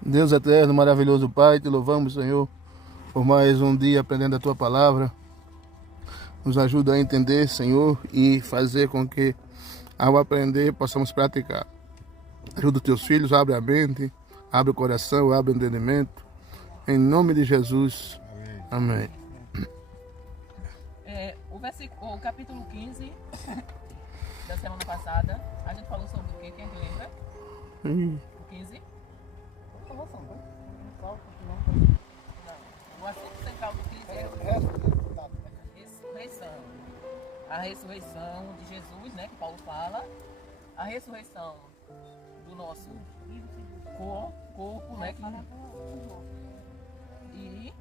Deus eterno, maravilhoso Pai, te louvamos, Senhor, por mais um dia aprendendo a Tua Palavra. Nos ajuda a entender, Senhor, e fazer com que, ao aprender, possamos praticar. Ajuda os Teus filhos, abre a mente, abre o coração, abre o entendimento. Em nome de Jesus. Amém. O capítulo 15 da semana passada, a gente falou sobre o quê? Quem lembra? O 15? O assunto central do 15 é a ressurreição. A ressurreição de Jesus, né, que Paulo fala. A ressurreição do nosso corpo, né? E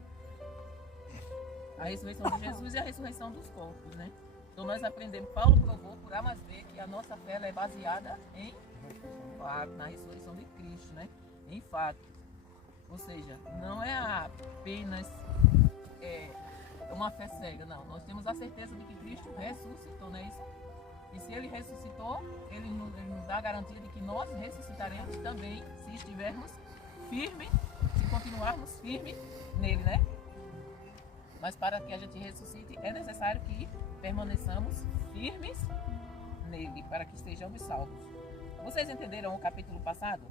a ressurreição de Jesus e a ressurreição dos corpos, né? Então nós aprendemos, Paulo provou por A mais B que a nossa fé ela é baseada em fato, na ressurreição de Cristo, né? Em fato. Ou seja, não é apenas uma fé cega, não. Nós temos a certeza de que Cristo ressuscitou, não é isso? E se Ele ressuscitou, Ele nos dá a garantia de que nós ressuscitaremos também se estivermos firmes, se continuarmos firmes nele, né? Mas para que a gente ressuscite, é necessário que permaneçamos firmes nele, para que estejamos salvos. Vocês entenderam o capítulo passado?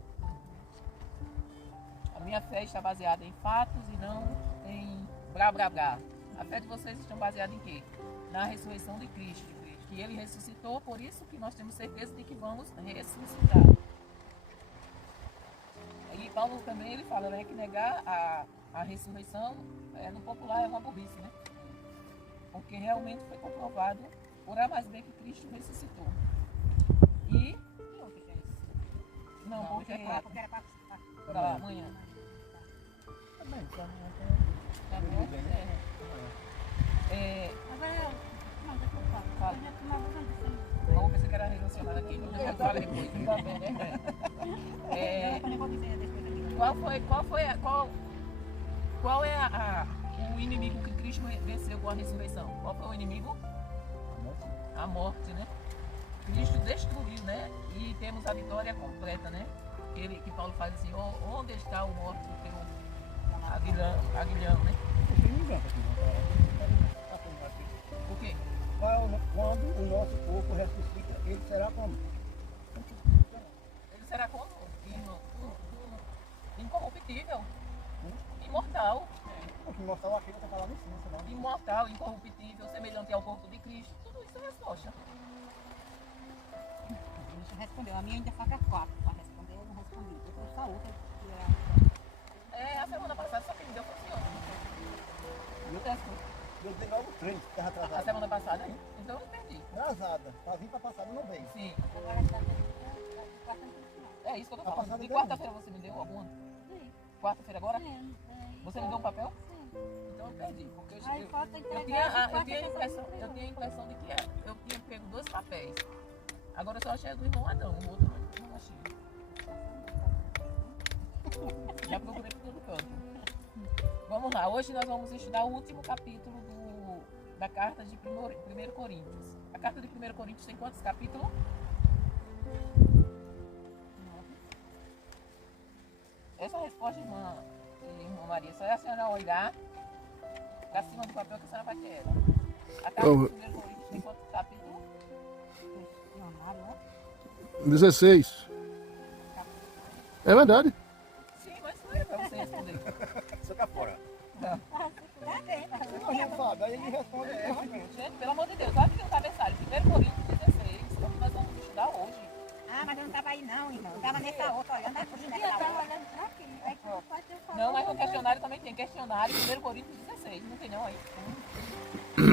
A minha fé está baseada em fatos e não em blá blá blá. A fé de vocês está baseada em quê? Na ressurreição de Cristo. Que Ele ressuscitou, por isso que nós temos certeza de que vamos ressuscitar. E Paulo também ele fala, né, que negar a ressurreição, no popular, é uma burrice, né? Porque realmente foi comprovado por A mais B que Cristo ressuscitou. E... Não, porque era para lá, amanhã. Também, para amanhã Tá bom? Fala. Eu pensei que era relacionado aqui, não já falei muito, tá bem, né? Qual é o inimigo que Cristo venceu com a ressurreição? Qual foi o inimigo? A morte, né? Cristo destruiu, né? E temos a vitória completa, né? Que Paulo faz assim, onde está o morto do teu aguilhão, né? Por quê? Quando o nosso corpo ressuscita, ele será como? Ele será como? Incorruptível. Imortal. Porque imortal aqui você fala em cima, senão. Imortal, incorruptível, semelhante ao corpo de Cristo. Tudo isso é resposta. Deixa eu responder. A minha ainda falta 4 para responder, eu não respondi. Eu tenho essa outra que A semana passada só quem me deu foi o senhor. Eu dei logo 3, terra atrasada. A semana passada? Então eu não perdi. Atrasada. Pra vir pra passada não veio. Sim. agora está quarta no final. É isso que eu tô A falando. passada E deu quarta-feira você me deu alguma? Sim. Quarta-feira agora? Sim. Você me deu um papel? Sim. Então eu perdi. Porque Aí falta eu entregar. tinha a impressão de que eu tinha pego 2 papéis. Agora eu só achei do irmão Adão, o outro não achei. Já procurei por todo canto. Vamos lá, hoje nós vamos estudar o último capítulo da carta de 1 Coríntios. A carta de 1 Coríntios tem quantos capítulos? 9. Essa resposta, irmã Maria, só é a senhora olhar para cima do papel que a senhora vai ter ela. A carta de 1 Coríntios tem quantos capítulos? 16. É verdade. Sim, mas não é para você responder. Você tá fora. Não. Você não sabe, aí ele responde erradamente. Gente, pelo amor de Deus, olha que tem um cabeçalho. 1 Coríntios 16, é o que nós vamos estudar hoje. Ah, mas eu não estava aí não, irmão. Eu estava nessa outra, olhando aqui, nessa outra. Olhando pra aqui. Aí tu pode ter falado. Não, mas no questionário também tem. Questionário, 1 Coríntios 16. Não tem não aí.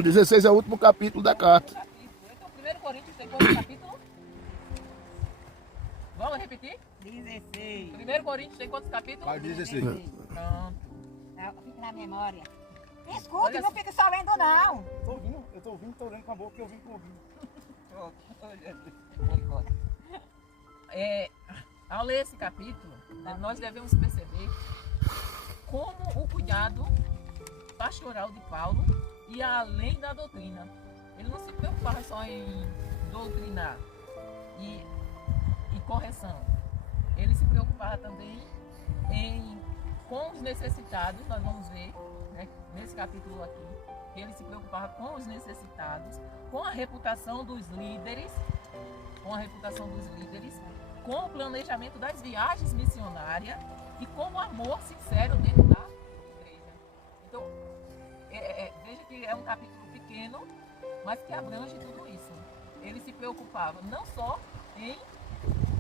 16 é o último capítulo da carta. Então, 1 Coríntios tem quantos capítulos? Vamos repetir? 16. 1 Coríntios tem quantos capítulos? Vai 16. Pronto. Fica na memória. Olha Escute, não só. fique só lendo não. Eu tô ouvindo, tô olhando com a boca, eu ouvindo com o ouvido. Ao ler esse capítulo, nós devemos perceber como o cuidado pastoral de Paulo ia além da doutrina. Ele não se preocupava só em doutrinar e correção. Ele se preocupava também em com os necessitados, nós vamos ver, né, nesse capítulo aqui, que ele se preocupava com os necessitados, com a reputação dos líderes, com o planejamento das viagens missionárias e com o amor sincero dentro da igreja. Então, veja que é um capítulo pequeno, mas que abrange tudo isso. Ele se preocupava não só em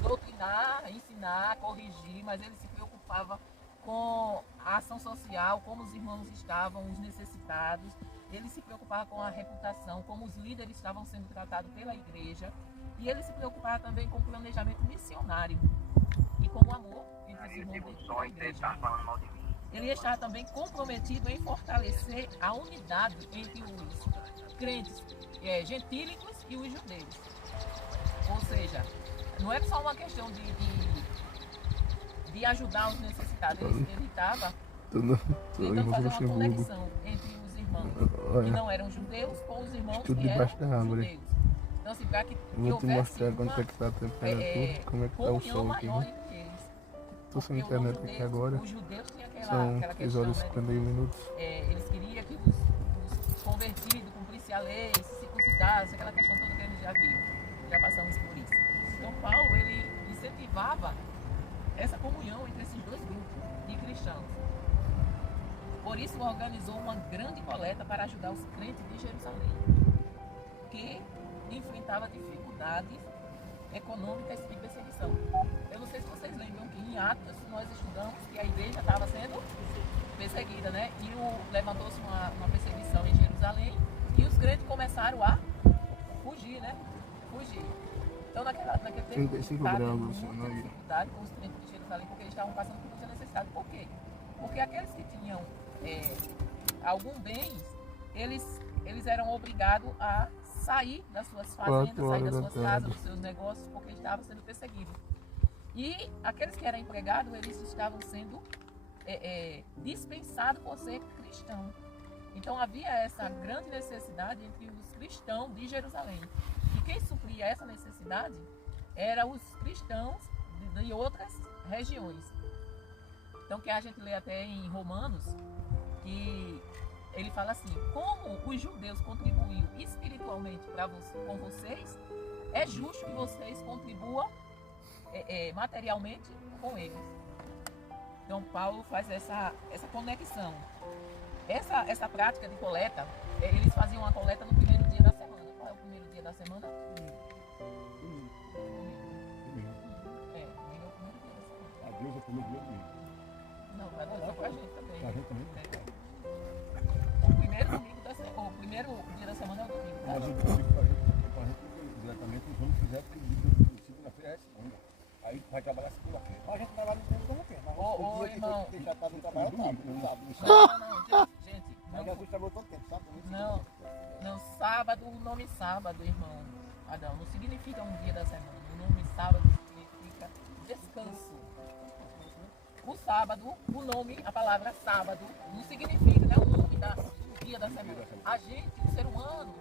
doutrinar, ensinar, corrigir, mas ele se preocupava com a ação social, como os irmãos estavam, os necessitados. Ele se preocupava com a reputação, como os líderes estavam sendo tratados pela igreja. E ele se preocupava também com o planejamento missionário e com o amor entre os irmãos da igreja. Ele estava também comprometido em fortalecer a unidade entre os crentes gentílicos e os judeus. Ou seja, não era só uma questão de ajudar os necessitados. Ele estava tentando fazer uma conexão entre os irmãos que não eram judeus com os irmãos que eram judeus. Então, assim, para que vou te mostrar quanto é que está a temperatura, como é que está o sol aqui. Estou sem internet aqui agora. Os judeus tinham São aquela 6 questão, horas e 51 minutos. Eles queriam que os convertidos cumprissem a lei, se circuncidassem, aquela questão toda que a gente já viu. Já passamos por isso. Então, Paulo, ele incentivava essa comunhão entre esses dois grupos de cristãos. Por isso, organizou uma grande coleta para ajudar os crentes de Jerusalém, que enfrentava dificuldades econômicas e perseguição. Eu não sei se vocês lembram que em Atos nós estudamos que a igreja estava sendo perseguida, né? E levantou-se uma perseguição em Jerusalém e os crentes começaram a fugir, né? Então naquele tempo estava muita dificuldade com os crentes de Jerusalém, porque eles estavam passando por muita necessidade. Por quê? Porque aqueles que tinham algum bens, eles eram obrigados a sair das suas fazendas, sair das suas casas, dos seus negócios, porque estavam sendo perseguidos. E aqueles que eram empregados, eles estavam sendo dispensados por ser cristão. Então havia essa grande necessidade entre os cristãos de Jerusalém. E quem supria essa necessidade eram os cristãos de outras regiões. Então, que a gente lê até em Romanos, que ele fala assim: como os judeus contribuíram espiritualmente com vocês, é justo que vocês contribuam materialmente com eles. Então Paulo faz essa conexão. Essa prática de coleta, eles faziam uma coleta no primeiro dia da semana. Qual é o primeiro dia da semana? Domingo. Domingo é o primeiro dia da semana. A Deus é o primeiro dia do domingo. Não, a Deus é com a gente também. A gente também? O primeiro domingo o primeiro dia da semana é o domingo. Tá? Mas eu digo pra gente diretamente, os homens fizeram que segunda-feira é segunda. Aí vai trabalhar segunda-feira. Mas a gente trabalha no domingo como quer. Ô, irmão. Que já tá no trabalho, sábado. Não, gente. Mas Jesus trabalhou todo tempo, sabe? Não, sábado, o nome sábado, irmão Adão, não significa um dia da semana. O nome sábado significa descanso. O sábado, o nome, a palavra sábado, não significa, né, o nome do dia da semana. A gente, o ser humano,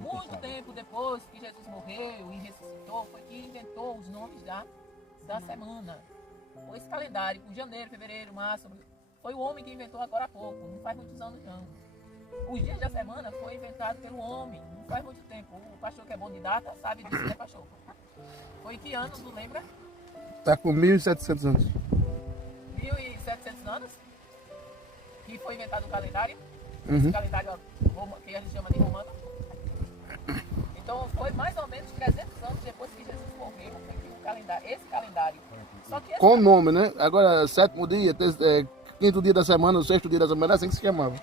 muito tempo depois que Jesus morreu e ressuscitou, foi que inventou os nomes da semana. Foi esse calendário, com janeiro, fevereiro, março, foi o homem que inventou agora há pouco, não faz muitos anos não. Os dias da semana foi inventado pelo homem, não faz muito tempo. O pastor que é bom de data sabe disso, né, pastor? Foi em que anos, não lembra? Está com 1.700 anos. 1.700 anos que foi inventado o calendário. Uhum. Esse calendário que a gente chama de romano. Então foi mais ou menos 300 anos depois que Jesus morreu, foi que esse calendário. Só que Com o nome, né? Agora, sétimo dia, quinto dia da semana, o sexto dia da semana, é assim que se chamava.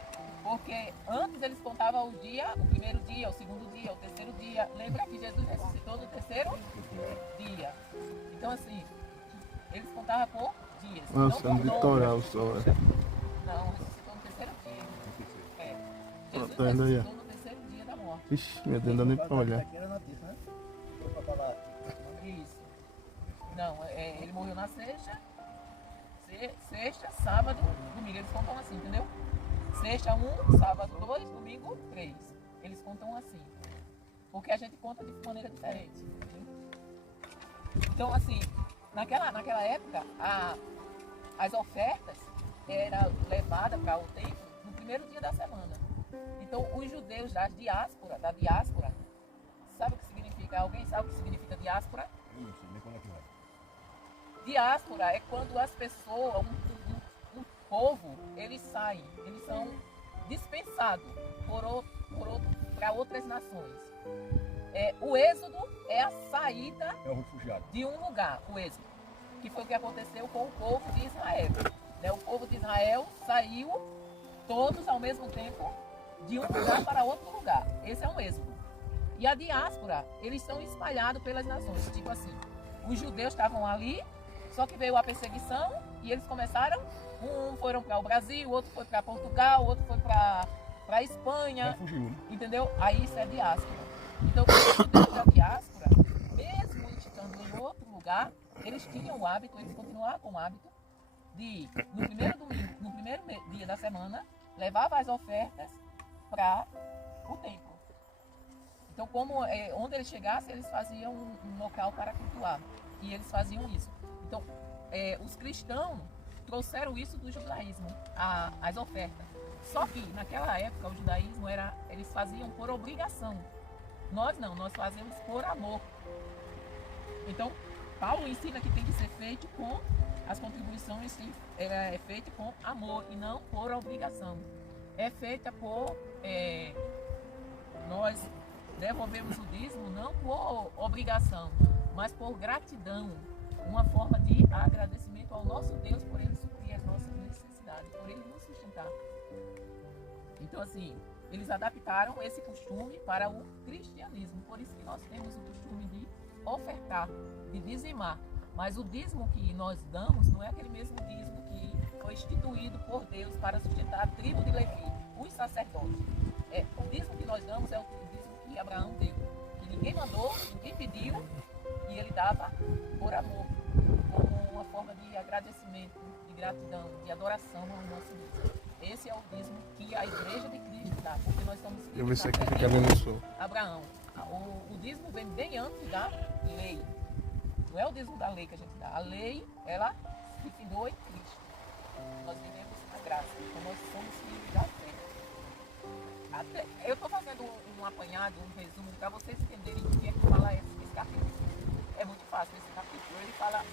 Porque antes eles contavam o dia, o primeiro dia, o segundo dia, o terceiro dia. Lembra que Jesus ressuscitou no terceiro dia. Então assim, eles contavam por dias. Nossa, não por litoral só. Não, ressuscitou no terceiro dia. Jesus Tá indo aí, ó. ressuscitou no terceiro dia da morte. Ixi, meu Deus, não dá nem pra olhar. Aqui era notícia, né? Foi pra falar. Isso. Não, ele morreu na sexta, sábado, domingo. Eles contam assim, entendeu? Sexta 1, sábado 2, domingo 3. Eles contam assim. Porque a gente conta de maneira diferente. Entendeu? Então, assim, naquela época, as ofertas era levada para o templo no primeiro dia da semana. Então, os judeus da diáspora, sabe o que significa? Alguém sabe o que significa diáspora? Eu não sei nem quando é que vai. Diáspora é quando as pessoas, um povo, eles saem, eles são dispensados para outras nações. O êxodo é a saída É o refugiado. de um lugar, o êxodo, que foi o que aconteceu com o povo de Israel. Né? O povo de Israel saiu todos ao mesmo tempo de um lugar para outro lugar. Esse é um êxodo. E a diáspora, eles são espalhados pelas nações. Tipo assim, os judeus estavam ali, só que veio a perseguição e eles começaram, foram para o Brasil, outro foi para Portugal, outro foi para a Espanha, Refugiou, né? entendeu? Aí isso é diáspora. Então, os judeus da diáspora, mesmo estando em outro lugar, eles tinham o hábito, eles continuavam com o hábito de, no primeiro dia da semana, levar as ofertas para o templo. Então, onde eles chegassem, eles faziam um local para cultuar. E eles faziam isso. Então, os cristãos trouxeram isso do judaísmo, as ofertas. Só que, naquela época, o judaísmo eles faziam por obrigação. Nós não, nós fazemos por amor. Então, Paulo ensina que tem que ser feito com as contribuições, é feito com amor e não por obrigação. É feita por nós devolvemos o dízimo não por obrigação, mas por gratidão, uma forma de agradecimento ao nosso Deus por Ele suprir as nossas necessidades, por Ele nos sustentar. Então, assim, eles adaptaram esse costume para o cristianismo, por isso que nós temos o costume de ofertar, de dizimar. Mas o dízimo que nós damos não é aquele mesmo dízimo que foi instituído por Deus para sustentar a tribo de Levi, os sacerdotes. O dízimo que nós damos é o dízimo que Abraão deu, que ninguém mandou, ninguém pediu, e ele dava por amor, como uma forma de agradecimento, de gratidão, de adoração ao nosso Deus. Esse é o dízimo que a igreja de Cristo dá, porque nós somos Eu vou filhos sacrificar meu sou. Abraão. O dízimo vem bem antes da lei. Não é o dízimo da lei que a gente dá. A lei, ela se findou em Cristo. Nós vivemos na graça. Então nós somos filhos da fé. Eu estou fazendo um apanhado, um resumo, para vocês entenderem o que é que fala esse capítulo. É muito fácil esse capítulo. Ele fala,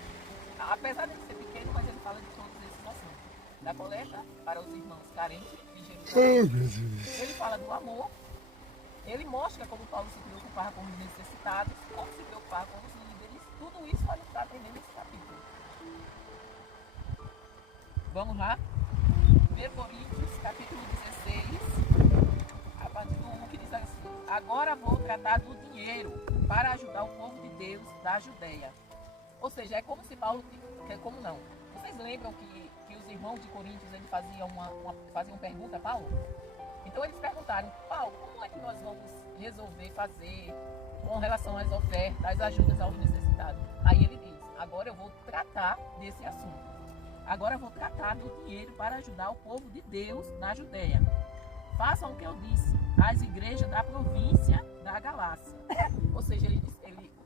apesar de ser pequeno, mas ele fala de todos esses assuntos. Da coleta para os irmãos carentes em Jerusalém. Ele fala do amor. Ele mostra como Paulo se preocupava com os necessitados, como se preocupava com os líderes. Tudo isso a gente está aprendendo nesse capítulo. Vamos lá? 1 Coríntios, capítulo 16, a partir do 1, que diz assim: agora vou tratar do dinheiro para ajudar o povo de Deus da Judeia. Ou seja, é como se Paulo... Como não? Vocês lembram que os irmãos de Coríntios eles faziam pergunta a Paulo? Então eles perguntaram: Paulo, como é que nós vamos resolver fazer com relação às ofertas, às ajudas aos necessitados? Aí ele diz: agora eu vou tratar desse assunto. Agora eu vou tratar do dinheiro para ajudar o povo de Deus na Judeia. Façam o que eu disse às igrejas da província da Galácia. Ou seja,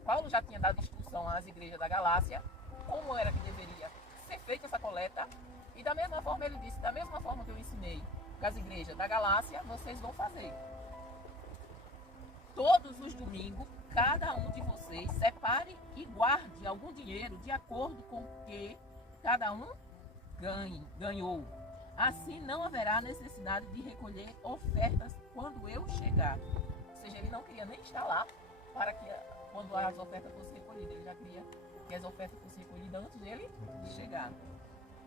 Paulo já tinha dado instrução às igrejas da Galácia como era que deveria ser feita essa coleta. E da mesma forma ele disse, da mesma forma que eu ensinei as igrejas da Galácia, vocês vão fazer. Todos os domingos, cada um de vocês separe e guarde algum dinheiro de acordo com o que cada um ganhou. Assim não haverá necessidade de recolher ofertas quando eu chegar. Ou seja, ele não queria nem estar lá para que quando as ofertas fossem recolhidas. Ele já queria que as ofertas fossem recolhidas antes dele chegar.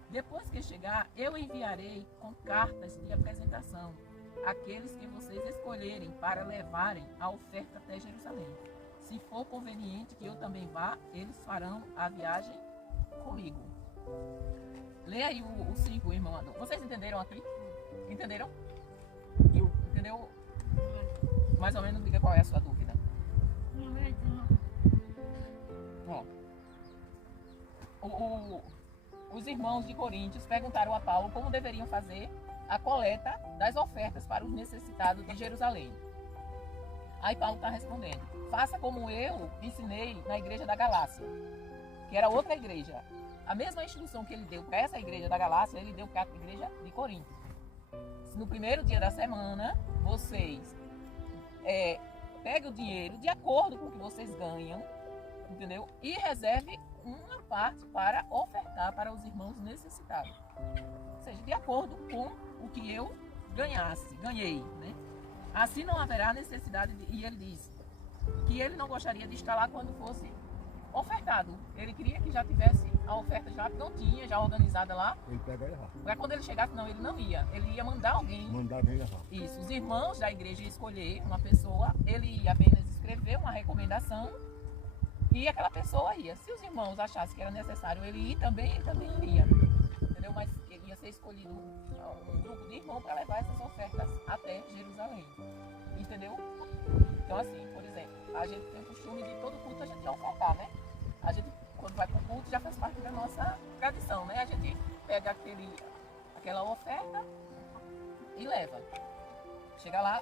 Depois que chegar, eu enviarei com cartas de apresentação aqueles que vocês escolherem para levarem a oferta até Jerusalém. Se for conveniente que eu também vá, eles farão a viagem comigo. Leia aí o 5, irmão Adão. Vocês entenderam aqui? Entenderam? Entendeu? Mais ou menos, diga qual é a sua dúvida. Ó, os irmãos de Coríntios perguntaram a Paulo como deveriam fazer a coleta das ofertas para os necessitados de Jerusalém. Aí Paulo está respondendo: faça como eu ensinei na igreja da Galácia, que era outra igreja. A mesma instrução que ele deu para essa igreja da Galácia, ele deu para a igreja de Corinto. Se no primeiro dia da semana, vocês peguem o dinheiro de acordo com o que vocês ganham, entendeu? E reserve uma parte para ofertar para os irmãos necessitados. Ou seja, de acordo com o que eu ganhei, né? Assim não haverá necessidade e ele diz que ele não gostaria de estar lá quando fosse ofertado. Ele queria que já tivesse a oferta já prontinha, já organizada lá. Ele pega e levar. Para quando ele chegasse, não, ele não ia. Ele ia mandar alguém. Mandar alguém levar. Isso. Os irmãos da igreja iam escolher uma pessoa, ele ia apenas escrever uma recomendação e aquela pessoa ia. Se os irmãos achassem que era necessário ele ir também, ele também iria. Entendeu? Mas ele ia ser escolhido um grupo de irmãos para levar essas ofertas até Jerusalém. Entendeu? Então assim, por exemplo, a gente tem o costume de todo culto a gente ofertar, né? A gente, quando vai para o culto, já faz parte da nossa tradição, né? A gente pega aquela oferta e leva. Chega lá,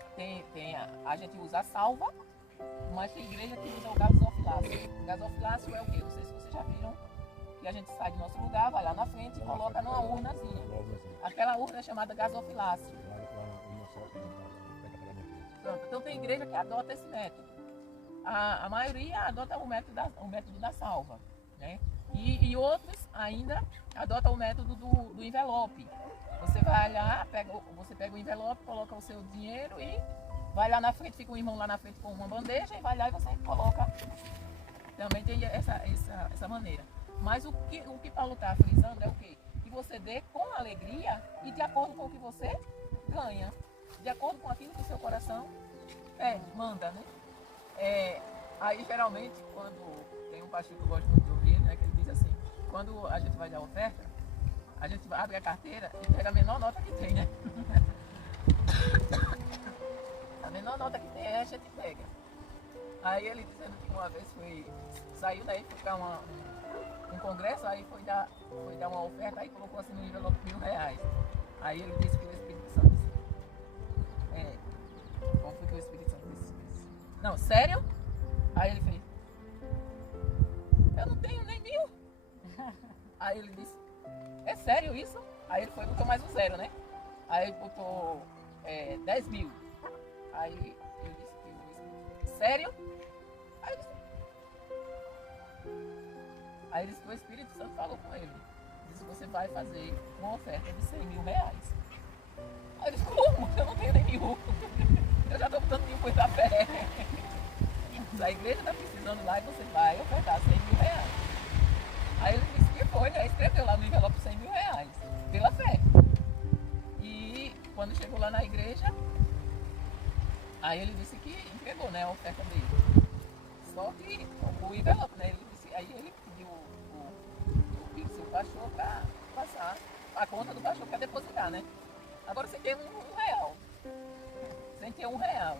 a gente usa a salva, mas tem igreja que usa o gasofilácio. O gasofilácio é o quê? Não sei se vocês já viram, que a gente sai do nosso lugar, vai lá na frente e coloca numa urnazinha. Aquela urna é chamada gasofilácio. Pronto, então tem igreja que adota esse método. A maioria adota o método da salva, né? E outros ainda adotam o método do envelope. Você vai lá, você pega o envelope, coloca o seu dinheiro e vai lá na frente, fica um irmão lá na frente com uma bandeja e vai lá e você coloca. Também tem essa maneira. Mas o que Paulo está frisando é o quê? Que você dê com alegria e de acordo com o que você ganha. De acordo com aquilo que o seu coração manda, né? Aí geralmente quando tem um pastor que eu gosto muito de ouvir, né, que ele diz assim, quando a gente vai dar oferta, a gente abre a carteira e pega a menor nota que tem, né? A menor nota que tem a gente pega. Aí ele dizendo que uma vez saiu daí para um congresso, aí foi dar uma oferta, aí colocou assim no envelope R$1.000. Aí ele disse que o Espírito Santo disse, como foi que o Espírito Santo disse? Não, sério? Aí ele fez, eu não tenho nem 1.000. Aí ele disse, é sério isso? Aí ele botou mais um zero, né? Aí ele botou 10.000. Aí eu disse que o Espírito, sério? Aí ele disse que o Espírito Santo falou com ele. Disse, você vai fazer uma oferta de R$100.000. Aí ele disse, como? Eu não tenho nem 1.000. Eu já estou botando 1.000 coisa a fé. A igreja está precisando lá e você vai ofertar R$100.000. Aí ele disse que foi, né? Escreveu lá no envelope R$100.000, pela fé. E quando chegou lá na igreja, aí ele disse que entregou, né, a oferta dele. Só que o envelope, né? Aí ele pediu o pastor para passar a conta do pastor para depositar, né? Agora você tem R$1. Sem ter R$1.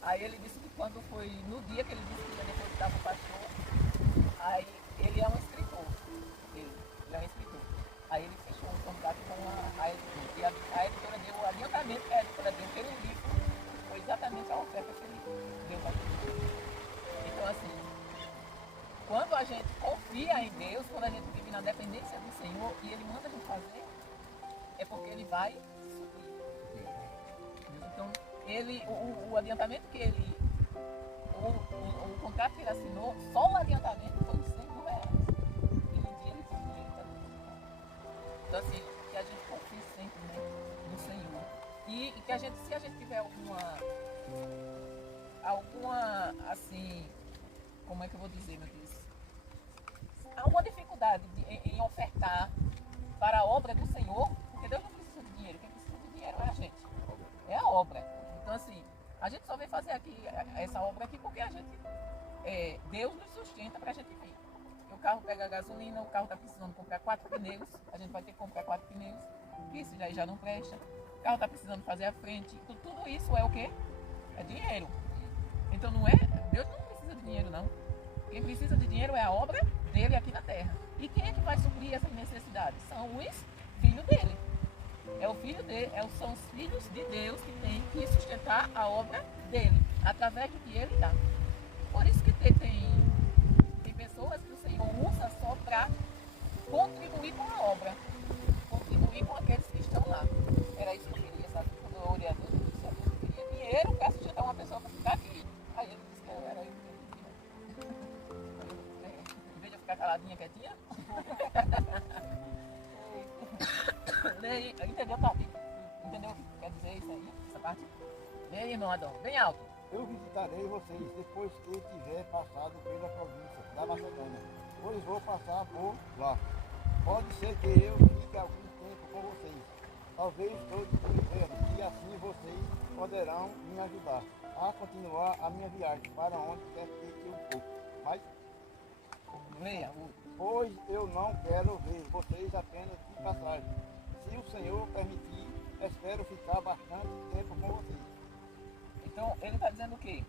Aí ele disse que quando foi no dia que ele disse que ia depositar para o pastor, aí ele é um escritor. Ele é um escritor. Aí ele fechou um contrato com a editora. E a editora deu o adiantamento que a editora deu pelo livro, foi exatamente a oferta que ele deu para ele. Então assim, quando a gente confia em Deus, quando a gente vive na dependência do Senhor e Ele manda a gente fazer, é porque Ele vai suprir. Então, o adiantamento que ele, o contrato que ele assinou, só o adiantamento foi R$100.000. E no dia ele foi dinheiro para depositar. Então, assim, que a gente confie sempre, né, no Senhor. E que a gente, se a gente tiver alguma, assim, como é que eu vou dizer, meu Deus? Alguma dificuldade em ofertar para a obra do Senhor, porque Deus não precisa de dinheiro, quem precisa de dinheiro é a gente, é a obra. Então assim, a gente só vem fazer aqui essa obra aqui porque a gente, Deus nos sustenta para a gente vir. O carro pega gasolina, o carro está precisando comprar 4 pneus, a gente vai ter que comprar 4 pneus, que isso já não presta. O carro está precisando fazer a frente, tudo isso é o quê? É dinheiro. Então não é, Deus não precisa de dinheiro não. Quem precisa de dinheiro é a obra dele aqui na terra. E quem é que vai suprir essas necessidades? São os filhos dele. São os filhos de Deus que têm que sustentar a obra dele, através do que ele dá. Por isso que tem pessoas que o Senhor usa só para contribuir com a obra, contribuir com aqueles que estão lá. Era isso que eu queria, sabe? Quando eu orei a Deus, eu disse, eu queria dinheiro para sustentar uma pessoa para ficar aqui. Aí ele disse que eu era eu que queria. Em vez de eu ficar caladinha, quietinha. Entendeu, Tati? Entendeu o que quer dizer isso aí? Essa parte? Vem aí, irmão Adão, bem alto. Eu visitarei vocês depois que eu tiver passado pela província da Macedônia, pois vou passar por lá. Pode ser que eu fique algum tempo com vocês, talvez todo o inverno, e assim vocês poderão me ajudar a continuar a minha viagem para onde quer que eu for. Mas, Leia. pois eu não quero ver vocês apenas de passagem. Se o Senhor permitir, espero ficar bastante tempo com vocês. Então, ele está dizendo o quê?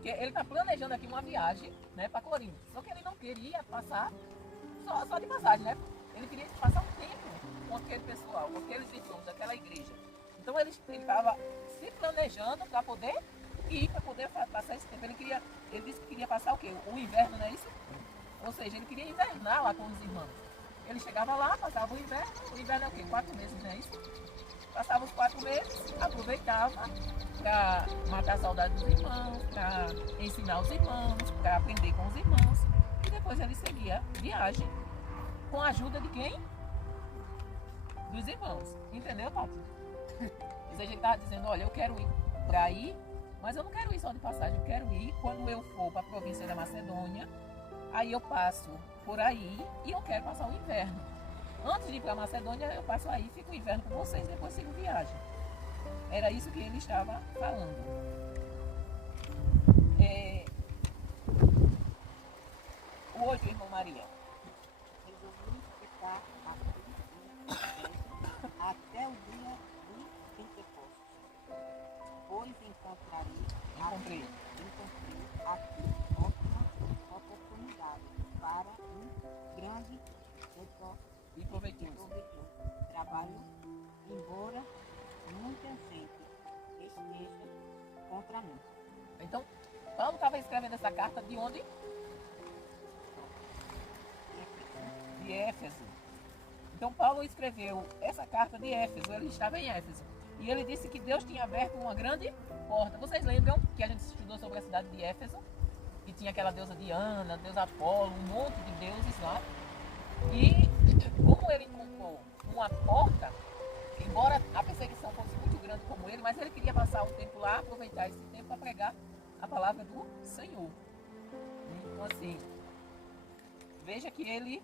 Que ele está planejando aqui uma viagem, né, para Corinto. Só que ele não queria passar só de passagem, né? Ele queria passar um tempo com aquele pessoal, com aqueles irmãos daquela igreja. Então, ele estava se planejando para poder ir, para poder passar esse tempo. Ele disse que queria passar o quê? O inverno, não é isso? Ou seja, ele queria invernar lá com os irmãos. Ele chegava lá, passava o inverno é o quê? 4 meses, não é isso? Passava os 4 meses, aproveitava para matar a saudade dos irmãos, para ensinar os irmãos, para aprender com os irmãos. E depois ele seguia viagem com a ajuda de quem? Dos irmãos. Entendeu, Tati? Ou seja, ele estava dizendo, olha, eu quero ir para aí, mas eu não quero ir só de passagem, eu quero ir quando eu for para a província da Macedônia, aí eu passo por aí e eu quero passar o inverno. Antes de ir para a Macedônia, eu passo aí, fico o inverno com vocês, depois sigo viagem. Era isso que ele estava falando. O 8, irmão Maria. Resolvi ficar aqui até o dia de Pentecostes, pois encontrei aqui ótima oportunidade para um grande E proveitoso trabalho, embora muita gente esteja contra mim. Então, Paulo estava escrevendo essa carta de onde? De Éfeso. Então, Paulo escreveu essa carta de Éfeso, ele estava em Éfeso. E ele disse que Deus tinha aberto uma grande porta. Vocês lembram que a gente estudou sobre a cidade de Éfeso? E tinha aquela deusa Diana, deusa Apolo, um monte de deuses lá. E como ele encontrou uma porta, embora a perseguição fosse muito grande como ele, mas ele queria passar um tempo lá, aproveitar esse tempo para pregar a palavra do Senhor. Então assim, veja que ele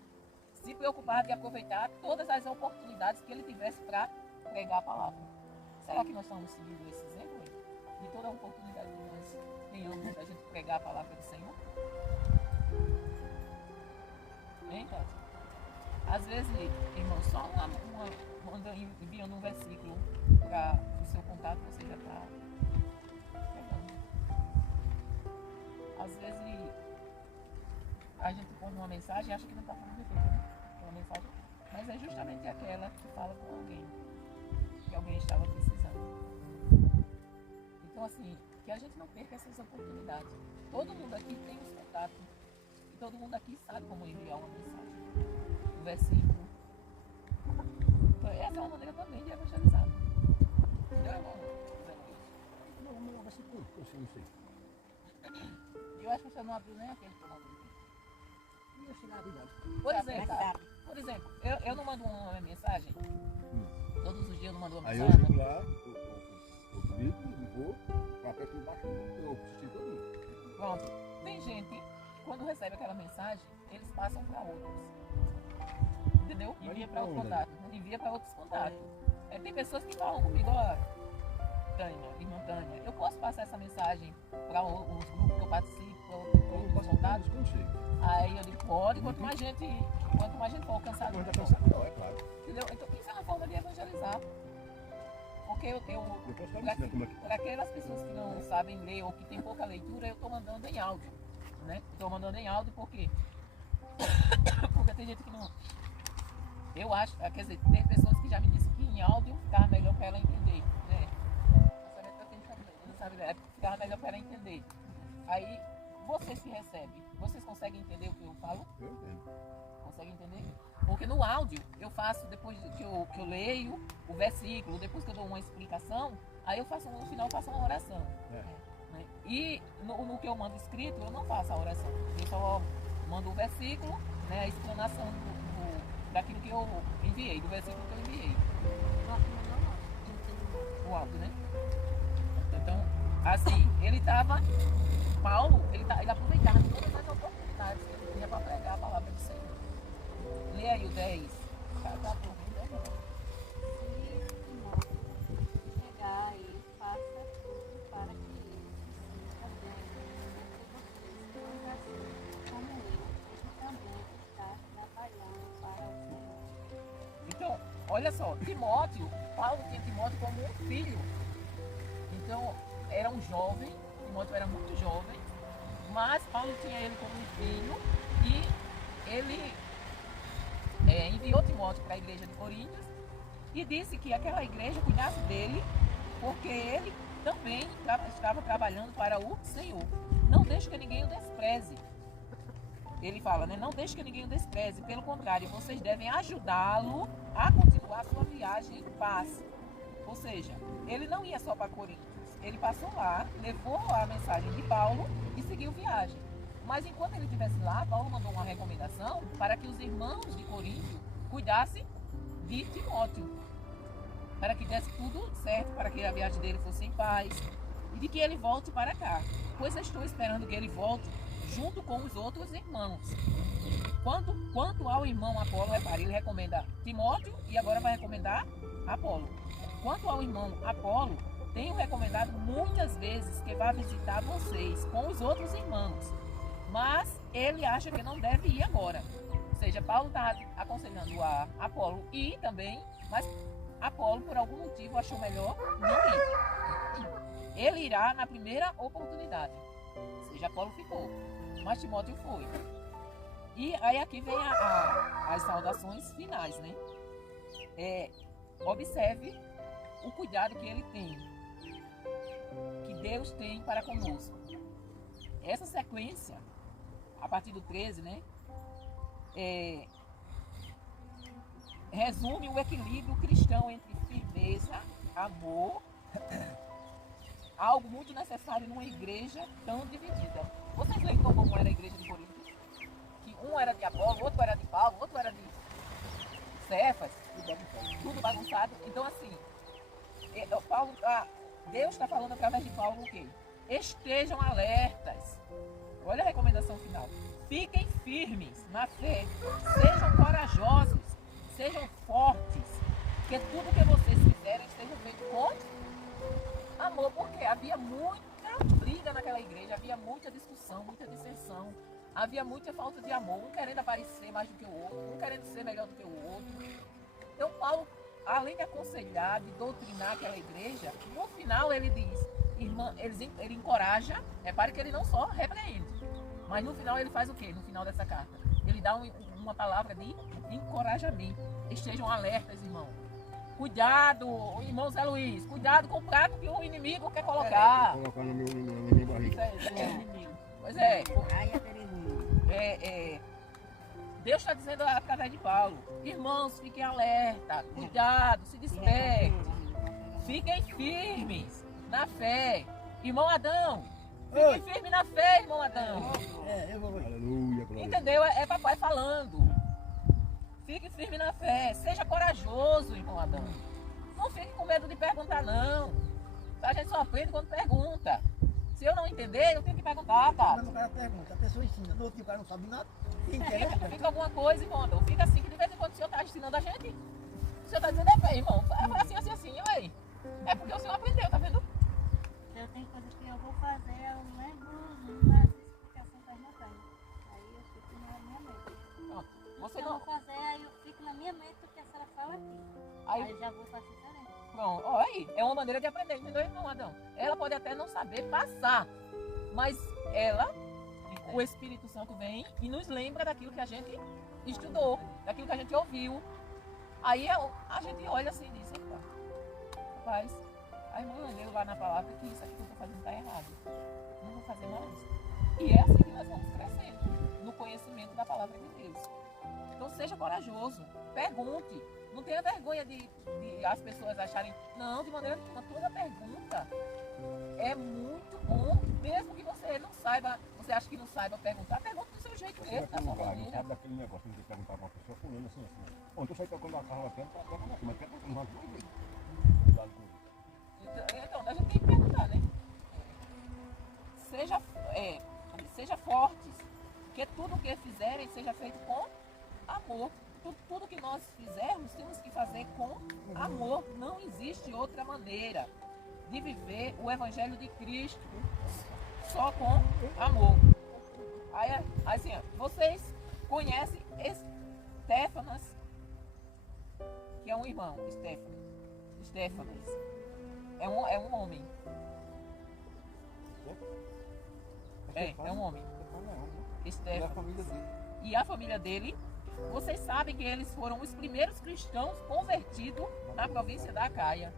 se preocupava de aproveitar todas as oportunidades que ele tivesse para pregar a palavra. Será que nós estamos seguindo esse exemplo aí? De toda a oportunidade que nós tenhamos da gente pregar a palavra do Senhor? Hein, Tati? Às vezes, irmão, só enviando um versículo para o seu contato, você já está pegando. Às vezes, a gente põe uma mensagem e acha que não está falando efeito, né? Uma mensagem, mas é justamente aquela que fala com alguém, que alguém estava precisando. Então, assim, que a gente não perca essas oportunidades. Todo mundo aqui tem os contatos, e todo mundo aqui sabe como enviar uma mensagem. O versículo. Então, essa é uma maneira também de evangelizar. Entendeu, irmão? Não, vai ser com eu sei, não sei. Eu acho que você não abriu nem aquele que eu mandei. Não sei nada, verdade. Por exemplo, eu não mando uma mensagem. Todos os dias eu não mando uma Aí eu mensagem. ligo lá, eu clico, vou, aperto embaixo, eu preciso todo mundo. Pronto. Tem gente que quando recebe aquela mensagem, eles passam para outros. Entendeu? Envia para outros contatos. Envia para outros contatos. Tem pessoas que falam comigo, ó, Tânia, irmã Tânia, eu posso passar essa mensagem para os grupos que eu participo, para outros contatos? Aí eu digo, pode, quanto mais gente for alcançado. Não, é claro. Entendeu? Então isso é uma forma de evangelizar. Porque para aquelas pessoas que não sabem ler ou que têm pouca leitura, eu estou mandando em áudio. Né? Estou mandando em áudio porque tem gente que não. Eu acho, quer dizer, tem pessoas que já me disseram que em áudio ficava melhor para ela entender. Né? Não sabe ler, ficava melhor para ela entender. Aí, vocês que recebem, vocês conseguem entender o que eu falo? Eu entendo. Conseguem entender? Porque no áudio eu faço, depois que eu leio o versículo, depois que eu dou uma explicação, aí eu faço, no final eu faço uma oração. Né? E no que eu mando escrito, eu não faço a oração. Eu só mando o versículo, né, a explanação daquilo que eu enviei, do versículo que eu enviei. O áudio, né? Então, assim, Paulo, ele aproveitava todas as oportunidades que ele tinha para pregar a palavra do Senhor. Lê aí o 10. Tá por mim, né, irmão? Chegar e faça tudo para que ele também, assim como ele também está trabalhando para o Senhor. Então, olha só, Paulo tinha Timóteo como um filho. Então, era um jovem, Timóteo era muito jovem, mas Paulo tinha ele como um filho e ele enviou Timóteo para a igreja de Coríntios e disse que aquela igreja cuidasse dele, porque ele também estava trabalhando para o Senhor. Não deixe que ninguém o despreze. Ele fala, né? Não deixe que ninguém o despreze. Pelo contrário, vocês devem ajudá-lo a continuar sua viagem em paz. Ou seja, ele não ia só para Coríntios. Ele passou lá, levou a mensagem de Paulo e seguiu viagem. Mas enquanto ele estivesse lá, Paulo mandou uma recomendação para que os irmãos de Corinto cuidassem de Timóteo. Para que desse tudo certo, para que a viagem dele fosse em paz. E de que ele volte para cá. Pois eu estou esperando que ele volte junto com os outros irmãos. Quanto ao irmão Apolo, repare, ele recomenda Timóteo e agora vai recomendar Apolo. Quanto ao irmão Apolo, tenho recomendado muitas vezes que vá visitar vocês com os outros irmãos, mas ele acha que não deve ir agora. Ou seja, Paulo está aconselhando a Apolo ir também, mas Apolo, por algum motivo, achou melhor não ir. Ele irá na primeira oportunidade. Ou seja, Apolo ficou, mas Timóteo foi. E aí aqui vem as saudações finais, né? Observe o cuidado que ele tem, que Deus tem para conosco. Essa sequência, a partir do 13, né? Resume o equilíbrio cristão entre firmeza, amor, algo muito necessário numa igreja tão dividida. Vocês lembram como era a igreja de Corinto? Que um era de Apolo, outro era de Paulo, outro era de Cefas, tudo bagunçado. Então assim, Deus está falando através de Paulo o quê? Estejam alertas. Olha a recomendação final. Fiquem firmes na fé. Sejam corajosos. Sejam fortes. Que tudo que vocês fizerem esteja feito com amor. Porque havia muita briga naquela igreja. Havia muita discussão, muita dissensão. Havia muita falta de amor. Um querendo aparecer mais do que o outro. Um querendo ser melhor do que o outro. Então Paulo, além de aconselhar, de doutrinar aquela igreja, no final ele diz, ele encoraja, repare que ele não só repreende, mas no final ele faz o quê? No final dessa carta, ele dá uma palavra de encorajamento. Estejam alertas, irmão. Cuidado, irmão Zé Luiz, cuidado com o prato que o inimigo quer colocar. Colocar na minha barriga. Pois é. Deus está dizendo através de Paulo, irmãos, fiquem alerta, cuidado, se desperte, fiquem firmes na fé. Irmão Adão, fiquem firmes na fé, irmão Adão. Aleluia, glória. Entendeu? É papai falando. Fique firme na fé, seja corajoso, irmão Adão. Não fique com medo de perguntar, não. A gente só aprende quando pergunta. Se eu não entender, eu tenho que perguntar, tá? Quando o cara pergunta, a pessoa ensina, do outro o cara não sabe nada. Fica alguma coisa, irmão. Fica assim, que de vez em quando o senhor está ensinando a gente. O senhor está dizendo, irmão, é assim, olha aí. É porque o senhor aprendeu, tá vendo? Eu tenho coisas que eu vou fazer, eu lembro nas explicações das montanhas. Aí eu fico na minha mente. Pronto. Você Eu não. vou fazer, aí eu fico na minha mente o que a senhora fala aqui. Aí- Aí eu já vou fazer diferente. Pronto, olha aí. É uma maneira de aprender, entendeu, irmão Adão? Ela pode até não saber passar, mas o Espírito Santo vem e nos lembra daquilo que a gente estudou, daquilo que a gente ouviu. Aí a gente olha assim e diz, eita, rapaz, a irmã leu lá na palavra que isso aqui que eu estou fazendo está errado. Não vou fazer mais. E é assim que nós vamos crescendo. no conhecimento da palavra de Deus. Então seja corajoso, pergunte. Não tenha vergonha de as pessoas acharem. Não, de maneira nenhuma, toda pergunta é muito bom, mesmo que você não saiba, você acha que não saiba perguntar, pergunta do seu jeito mesmo, da sua maneira. Sabe daquele negócio de perguntar pra uma pessoa, fulano assim, assim. Bom, tu sai tocando a carro até pra perguntar, mas pergunta não vai ver. Cuidado com isso. Então, a gente tem que perguntar, né? Seja fortes, que tudo que fizerem seja feito com amor. Tudo que nós fizermos, temos que fazer com amor. Não existe outra maneira de viver o Evangelho de Cristo só com amor. Aí assim, vocês conhecem Estéfanas, que é um irmão, Estéfanas. É um homem. É um homem. Estéfanas. E a família dele, vocês sabem que eles foram os primeiros cristãos convertidos na província da Acaia.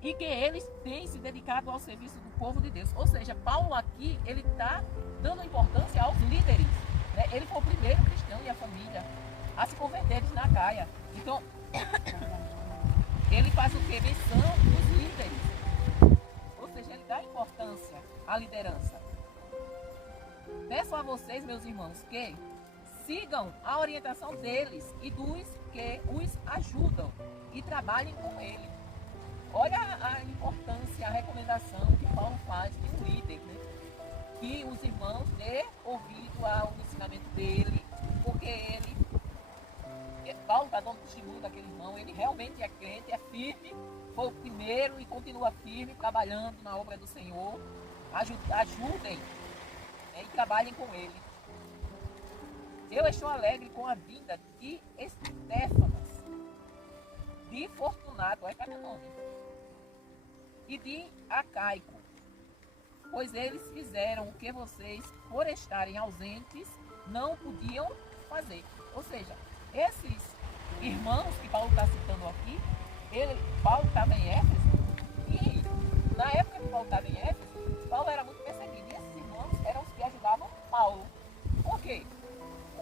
E que eles têm se dedicado ao serviço do povo de Deus. Ou seja, Paulo aqui, ele está dando importância aos líderes. Né? Ele foi o primeiro cristão e a família a se converterem na Acaia. Então, ele faz o que? Menção dos líderes. Ou seja, ele dá importância à liderança. Peço a vocês, meus irmãos, que sigam a orientação deles e dos que os ajudam e trabalhem com ele. Olha a importância, a recomendação que Paulo faz de um líder, né? Que os irmãos dê ouvido ao ensinamento dele, porque Paulo está dando testemunho daquele irmão, ele realmente é crente, é firme, foi o primeiro e continua firme, trabalhando na obra do Senhor. Ajudem, né, e trabalhem com ele. Eu estou alegre com a vinda de Estéfanas, de Fortunato, olha cada nome, e de Acaico, pois eles fizeram o que vocês, por estarem ausentes, não podiam fazer. Ou seja, esses irmãos que Paulo está citando aqui, Paulo estava em Éfeso, e na época que Paulo estava em Éfeso, Paulo era muito perseguido, e esses irmãos eram os que ajudavam Paulo. Por quê?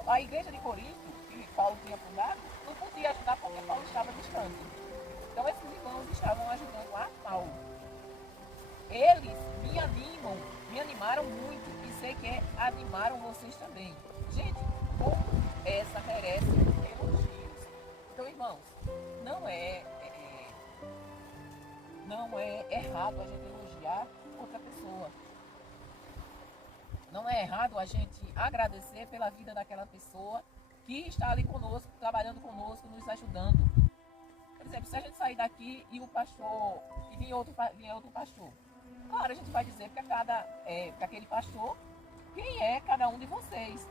A igreja de Corinto, que Paulo tinha fundado, não podia ajudar porque Paulo estava distante. Então esses irmãos estavam ajudando a Paulo. Eles me animaram muito, e sei que animaram vocês também. Gente, como essa merece elogios. Então, irmãos, não é errado a gente elogiar outra pessoa. Não é errado a gente agradecer pela vida daquela pessoa que está ali conosco, trabalhando conosco, nos ajudando. Por exemplo, se a gente sair daqui e o pastor, e vier outro pastor, claro, a gente vai dizer para aquele pastor quem é cada um de vocês.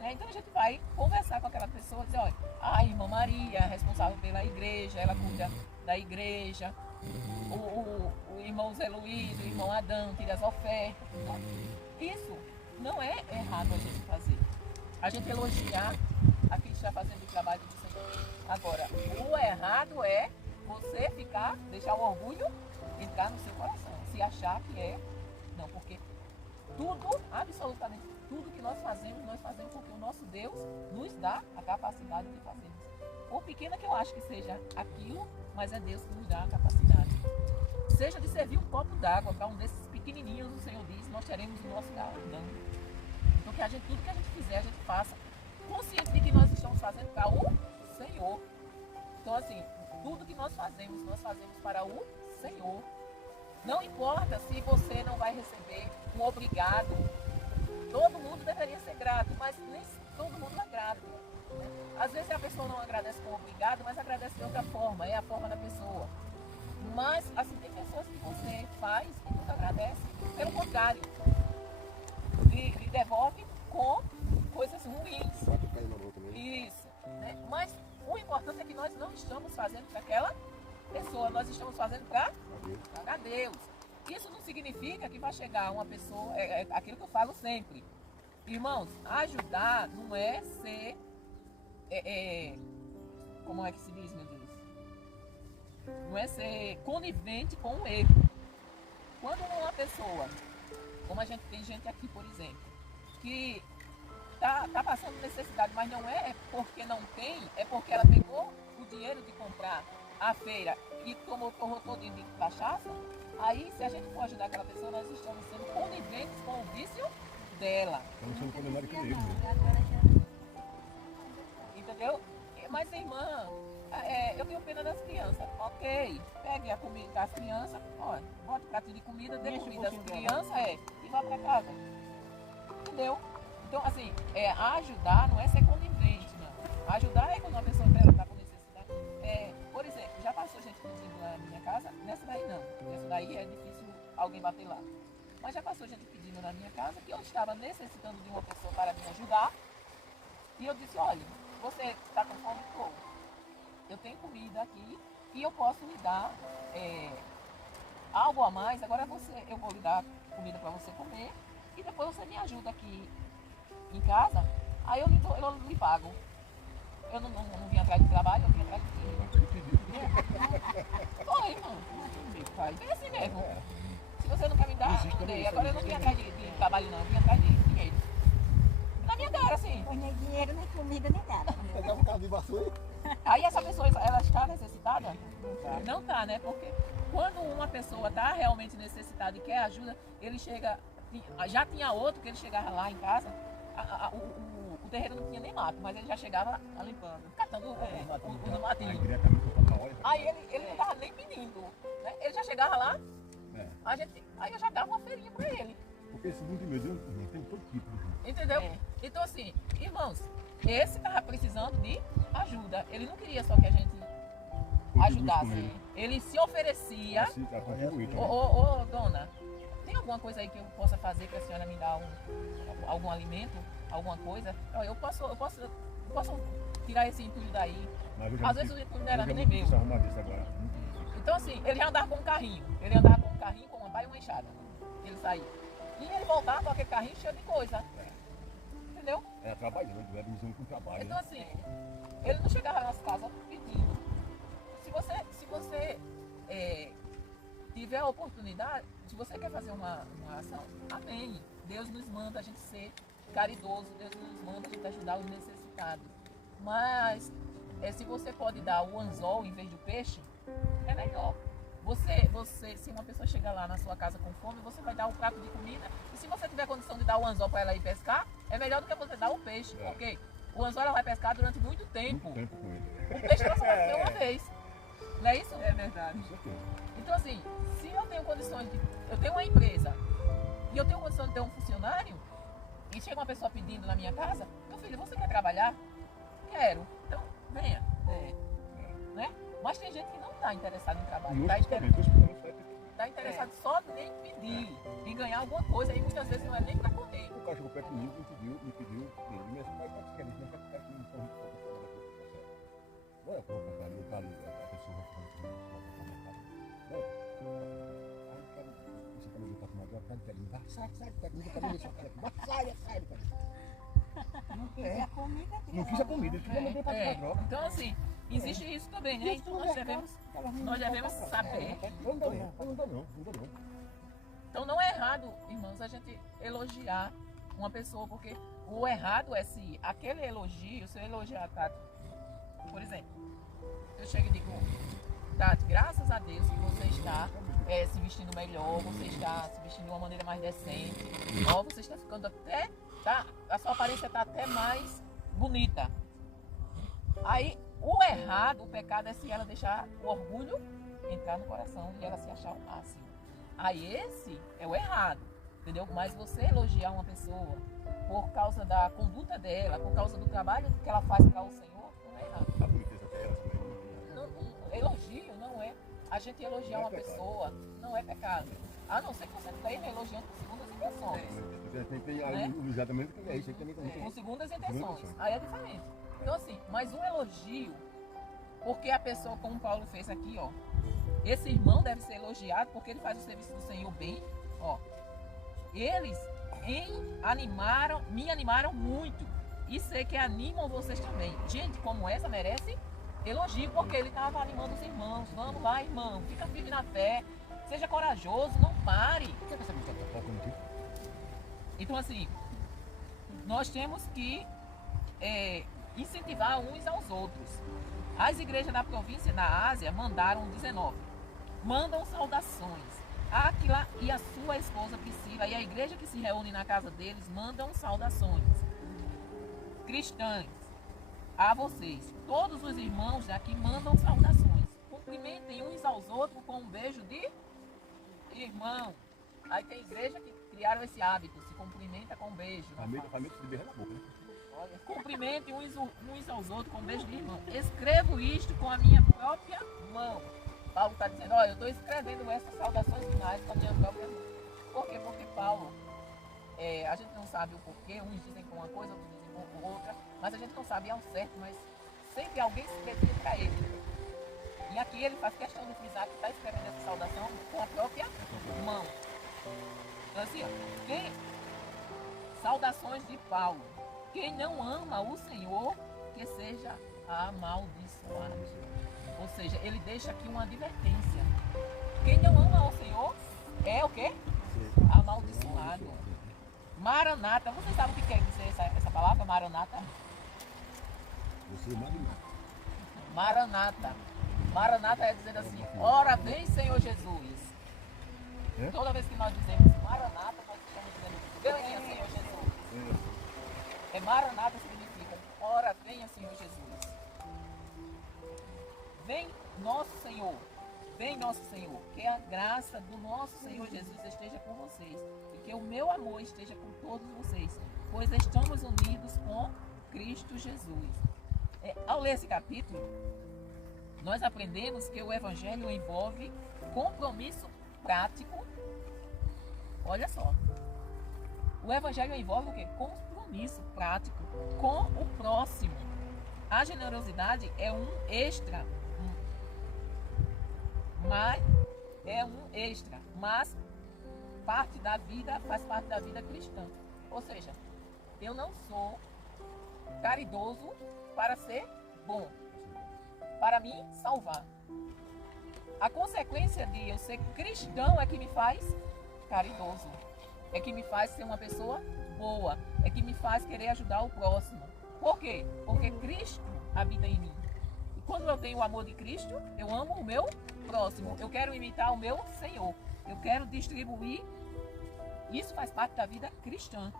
Né? Então a gente vai conversar com aquela pessoa, dizer, olha, a irmã Maria é responsável pela igreja, ela cuida da igreja, o irmão Zé Luiz, o irmão Adão tira as ofertas. Isso não é errado a gente fazer. A gente elogiar a quem está fazendo o trabalho do Senhor. Agora, o errado é você deixar o orgulho entrar no seu coração, se achar que é. Não, porque tudo, absolutamente tudo que nós fazemos porque o nosso Deus nos dá a capacidade de fazermos. Por pequena que eu acho que seja aquilo, mas é Deus que nos dá a capacidade. Seja de servir um copo d'água para um desses pequenininhos, o Senhor diz, nós teremos o nosso galardão. Então tudo que a gente fizer, a gente faça consciente de que nós estamos fazendo para o Senhor. Então assim, tudo que nós fazemos para o Senhor. Não importa se você não vai receber um obrigado. Todo mundo deveria ser grato, mas nem todo mundo é grato. Às vezes a pessoa não agradece com obrigado, mas agradece de outra forma, é a forma da pessoa. Mas, assim, tem pessoas que você faz e não agradece. Pelo contrário, lhe devolve com coisas ruins. Isso. Né? Mas o importante é que nós não estamos fazendo para aquela pessoa, nós estamos fazendo para Deus. Isso não significa que vai chegar uma pessoa, é aquilo que eu falo sempre. Irmãos, ajudar não é ser, como é que se diz, meu Deus? Não é ser conivente com o erro. Quando uma pessoa, como a gente tem gente aqui, por exemplo, que tá passando necessidade, mas não é porque não tem, é porque ela pegou o dinheiro de comprar a feira e tomou todinho de cachaça. Aí, se a gente for ajudar aquela pessoa, nós estamos sendo coniventes com o vício dela. Estamos sendo condenados com ele. Entendeu? Mas, irmã, eu tenho pena das crianças. Ok, pegue a comida das crianças, olha, bote o prato de comida, dê comida às crianças, e vá para casa. Entendeu? Então, assim, ajudar não é ser conivente, não. Ajudar é quando uma pessoa está com necessidade. Por exemplo, já passou gente pedindo na minha casa, nessa daí não. Nessa daí é difícil alguém bater lá. Mas já passou gente pedindo na minha casa que eu estava necessitando de uma pessoa para me ajudar. E eu disse, olha, você está com fome? Estou. Eu tenho comida aqui e eu posso lhe dar algo a mais. Agora eu vou lhe dar comida para você comer e depois você me ajuda aqui em casa. Aí eu lhe pago. Eu não vim atrás de trabalho, eu vim atrás de dinheiro. Foi, irmão. É assim mesmo. Se você não quer me dar, eu não dei. Agora eu não vim atrás de trabalho não, eu vim atrás de dinheiro. Na minha cara, assim. Pois nem dinheiro, nem comida, nem nada. Pegar um carro de vassoura. Aí essa pessoa, ela está necessitada? Não está, né? Porque quando uma pessoa está realmente necessitada e quer ajuda, ele chega... Já tinha outro que ele chegava lá em casa, o terreiro não tinha nem mato, mas ele já chegava limpando, catando o matinho. Aí ele não estava nem pedindo, né? Ele já chegava lá, aí eu já dava uma feirinha para ele. Porque esse mundo de meu Deus tem todo tipo. Entendeu? Então assim, irmãos, esse estava precisando de ajuda. Ele não queria só que a gente ajudasse. Ele se oferecia. Ô, dona, tem alguma coisa aí que eu possa fazer para a senhora me dar algum alimento? Alguma coisa? Eu posso tirar esse entulho daí. Às vezes o entulho não era nem meu. Então assim, ele já andava com um carrinho. Ele andava com um carrinho com uma pá e uma enxada. Ele saía. E ele voltava com aquele carrinho cheio de coisa. Entendeu? Trabalhando, era visão com trabalho. Então assim, ele não chegava nas casas pedindo. Se você tiver a oportunidade, se você quer fazer uma ação, amém. Deus nos manda a gente ser caridoso, Deus nos manda a gente ajudar os necessitados. Mas se você pode dar o anzol em vez do peixe, é melhor. Se uma pessoa chegar lá na sua casa com fome, você vai dar um prato de comida. E se você tiver condição de dar o anzol para ela ir pescar, é melhor do que você dar o peixe. Porque o anzol ela vai pescar durante muito tempo. O peixe ela só vai comer uma vez. Não é isso? É verdade. Então assim, se eu tenho condições de... Eu tenho uma empresa e eu tenho condição de ter um funcionário e chega uma pessoa pedindo na minha casa, meu filho, você quer trabalhar? Quero. Então, venha. Né? Mas tem gente que não está interessada em trabalho. Está interessado só em pedir, em ganhar alguma coisa. E muitas vezes não é nem para comer. O cachorro perto de mim me pediu, mas pode querer, não quer ficar aqui no corpo. Olha, eu vou comprar ali, a pessoa vai ficar aqui no Não quis a comida. Não quis a comida, ele queria mandar para droga. Então assim, existe isso também, né? Então nós devemos saber. Não dá não. Então não é errado, irmãos, a gente elogiar uma pessoa, porque o errado é se aquele elogio, se eu elogiar a Tati, por exemplo, eu chego e digo, Tati, graças a Deus que você está se vestindo melhor, você está se vestindo de uma maneira mais decente, você está ficando até, a sua aparência está até mais bonita. Aí o errado, o pecado é se ela deixar o orgulho entrar no coração e ela se achar o máximo. Aí esse é o errado, entendeu? Mas você elogiar uma pessoa por causa da conduta dela, por causa do trabalho que ela faz para o Senhor, não é errado. Elogio não é. A gente elogiar uma pessoa não é pecado. A não ser que você esteja elogiando com segundas intenções. Tem exatamente o que é isso. Com segundas intenções. Aí é diferente. Então assim, mas um elogio, porque a pessoa, como Paulo fez aqui, ó, esse irmão deve ser elogiado porque ele faz o serviço do Senhor bem, ó. Eles me animaram muito e sei que animam vocês também. Gente como essa merece elogio, porque ele estava animando os irmãos. Vamos lá, irmão, fica firme na fé, seja corajoso, não pare. Então assim, nós temos que incentivar uns aos outros. As igrejas da província da Ásia mandaram 19. Mandam saudações. Aquila e a sua esposa Priscila e a igreja que se reúne na casa deles mandam saudações cristãs a vocês. Todos os irmãos daqui mandam saudações. Cumprimentem uns aos outros com um beijo de irmão. Aí tem igreja que criaram esse hábito, se cumprimenta com um beijo. Família se beijar na boca, né? Cumprimentem uns aos outros com um beijo de irmão. Escrevo isto com a minha própria mão. Paulo está dizendo, olha, eu estou escrevendo essas saudações finais com a minha própria mão. Por quê? Porque Paulo, a gente não sabe o porquê, uns dizem com uma coisa, outros dizem com outra, mas a gente não sabe ao certo, mas sempre alguém escrevia para ele. E aqui ele faz questão de frisar que está escrevendo essa saudação com a própria mão. Então assim, saudações de Paulo. Quem não ama o Senhor, que seja amaldiçoado. Ou seja, ele deixa aqui uma advertência. Quem não ama o Senhor é o quê? Amaldiçoado. Maranata. Você sabe o que quer dizer essa palavra, Maranata? Você imagina. Maranata. Maranata é dizer assim, ora vem Senhor Jesus. Toda vez que nós dizemos Maranata, nós estamos dizendo, venha Senhor Jesus. Maranata significa, ora venha Senhor Jesus. Vem nosso Senhor, que a graça do nosso Senhor Jesus esteja com vocês e que o meu amor esteja com todos vocês, pois estamos unidos com Cristo Jesus. Ao ler esse capítulo, nós aprendemos que o Evangelho envolve compromisso prático. Olha só, o Evangelho envolve o quê? Compromisso prático com o próximo. A generosidade é um extra. Mas parte da vida, faz parte da vida cristã. Ou seja, eu não sou caridoso para ser bom, para me salvar. A consequência de eu ser cristão é que me faz caridoso, é que me faz ser uma pessoa boa, é que me faz querer ajudar o próximo. Por quê? Porque Cristo habita em mim. E quando eu tenho o amor de Cristo, eu amo o meu próximo, eu quero imitar o meu Senhor, eu quero distribuir. Isso faz parte da vida cristã.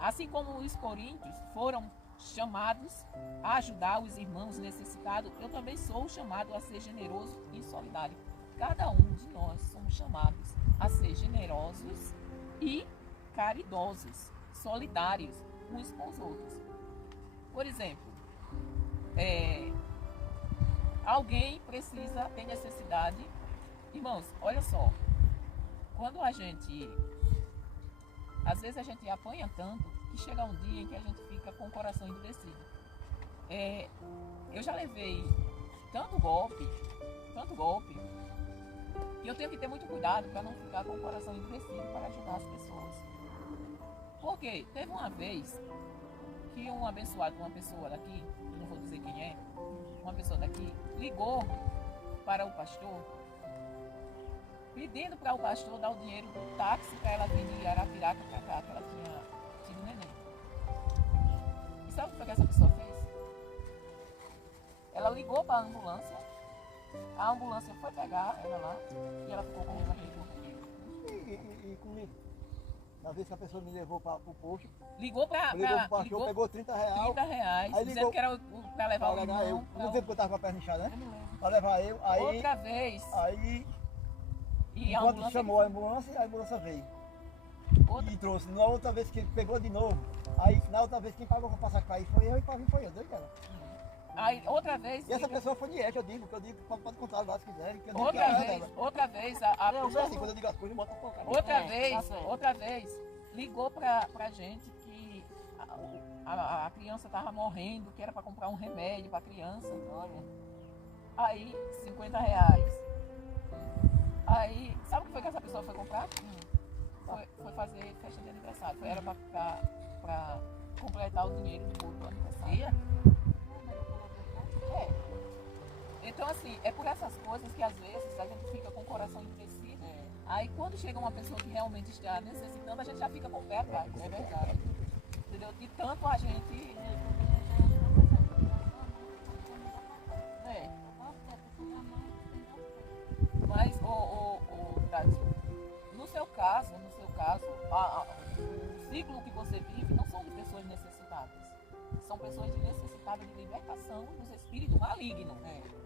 Assim como os coríntios foram chamados a ajudar os irmãos necessitados, eu também sou chamado a ser generoso e solidário. Cada um de nós somos chamados a ser generosos e caridosos, solidários uns com os outros. Por exemplo, alguém tem necessidade. Irmãos, olha só, quando às vezes a gente apanha tanto que chega um dia em que a gente fica com o coração endurecido. Eu já levei tanto golpe, que eu tenho que ter muito cuidado para não ficar com o coração endurecido para ajudar as pessoas. Porque teve uma vez que uma pessoa daqui, não vou dizer quem é, uma pessoa daqui ligou para o pastor, pedindo para o pastor dar o dinheiro do táxi para ela vir de Arapiraca para cá, que ela tinha tido neném. E sabe o que essa pessoa fez? Ela ligou para a ambulância foi pegar ela lá e ela ficou com o carregador. E comigo? Na vez que a pessoa me levou para o posto, ligou para o pastor, pegou 30 reais. Aí dizendo ligou, que era para levar o irmão. Eu não sei porque eu estava com a perna inchada, né? Eu não lembro. Para levar eu, aí... Outra vez. Aí... E enquanto chamou a ambulância veio. E trouxe. Na outra vez que ele pegou de novo, aí na outra vez quem pagou para passar cair foi eu e para vir foi eu, doido dela. Aí outra vez. E essa pessoa foi de eu digo, pode contar lá se quiserem. Que eu outra vez, assim, quando eu digo as coisas, bota pra cá. Outra vez, ligou pra gente que a criança estava morrendo, que era para comprar um remédio para a criança. Olha. Aí, 50 reais. Aí, sabe o que foi que essa pessoa foi comprar? Foi fazer festa de aniversário. Era para completar o dinheiro do bolo do aniversário. Então assim, é por essas coisas que às vezes a gente fica com o coração endurecido. Aí quando chega uma pessoa que realmente está necessitando, a gente já fica com o pé atrás. É verdade. entendeu? De tanto a gente. Mas, Tati, no seu caso, o ciclo que você vive não são de pessoas necessitadas. São pessoas necessitadas de libertação dos espíritos malignos.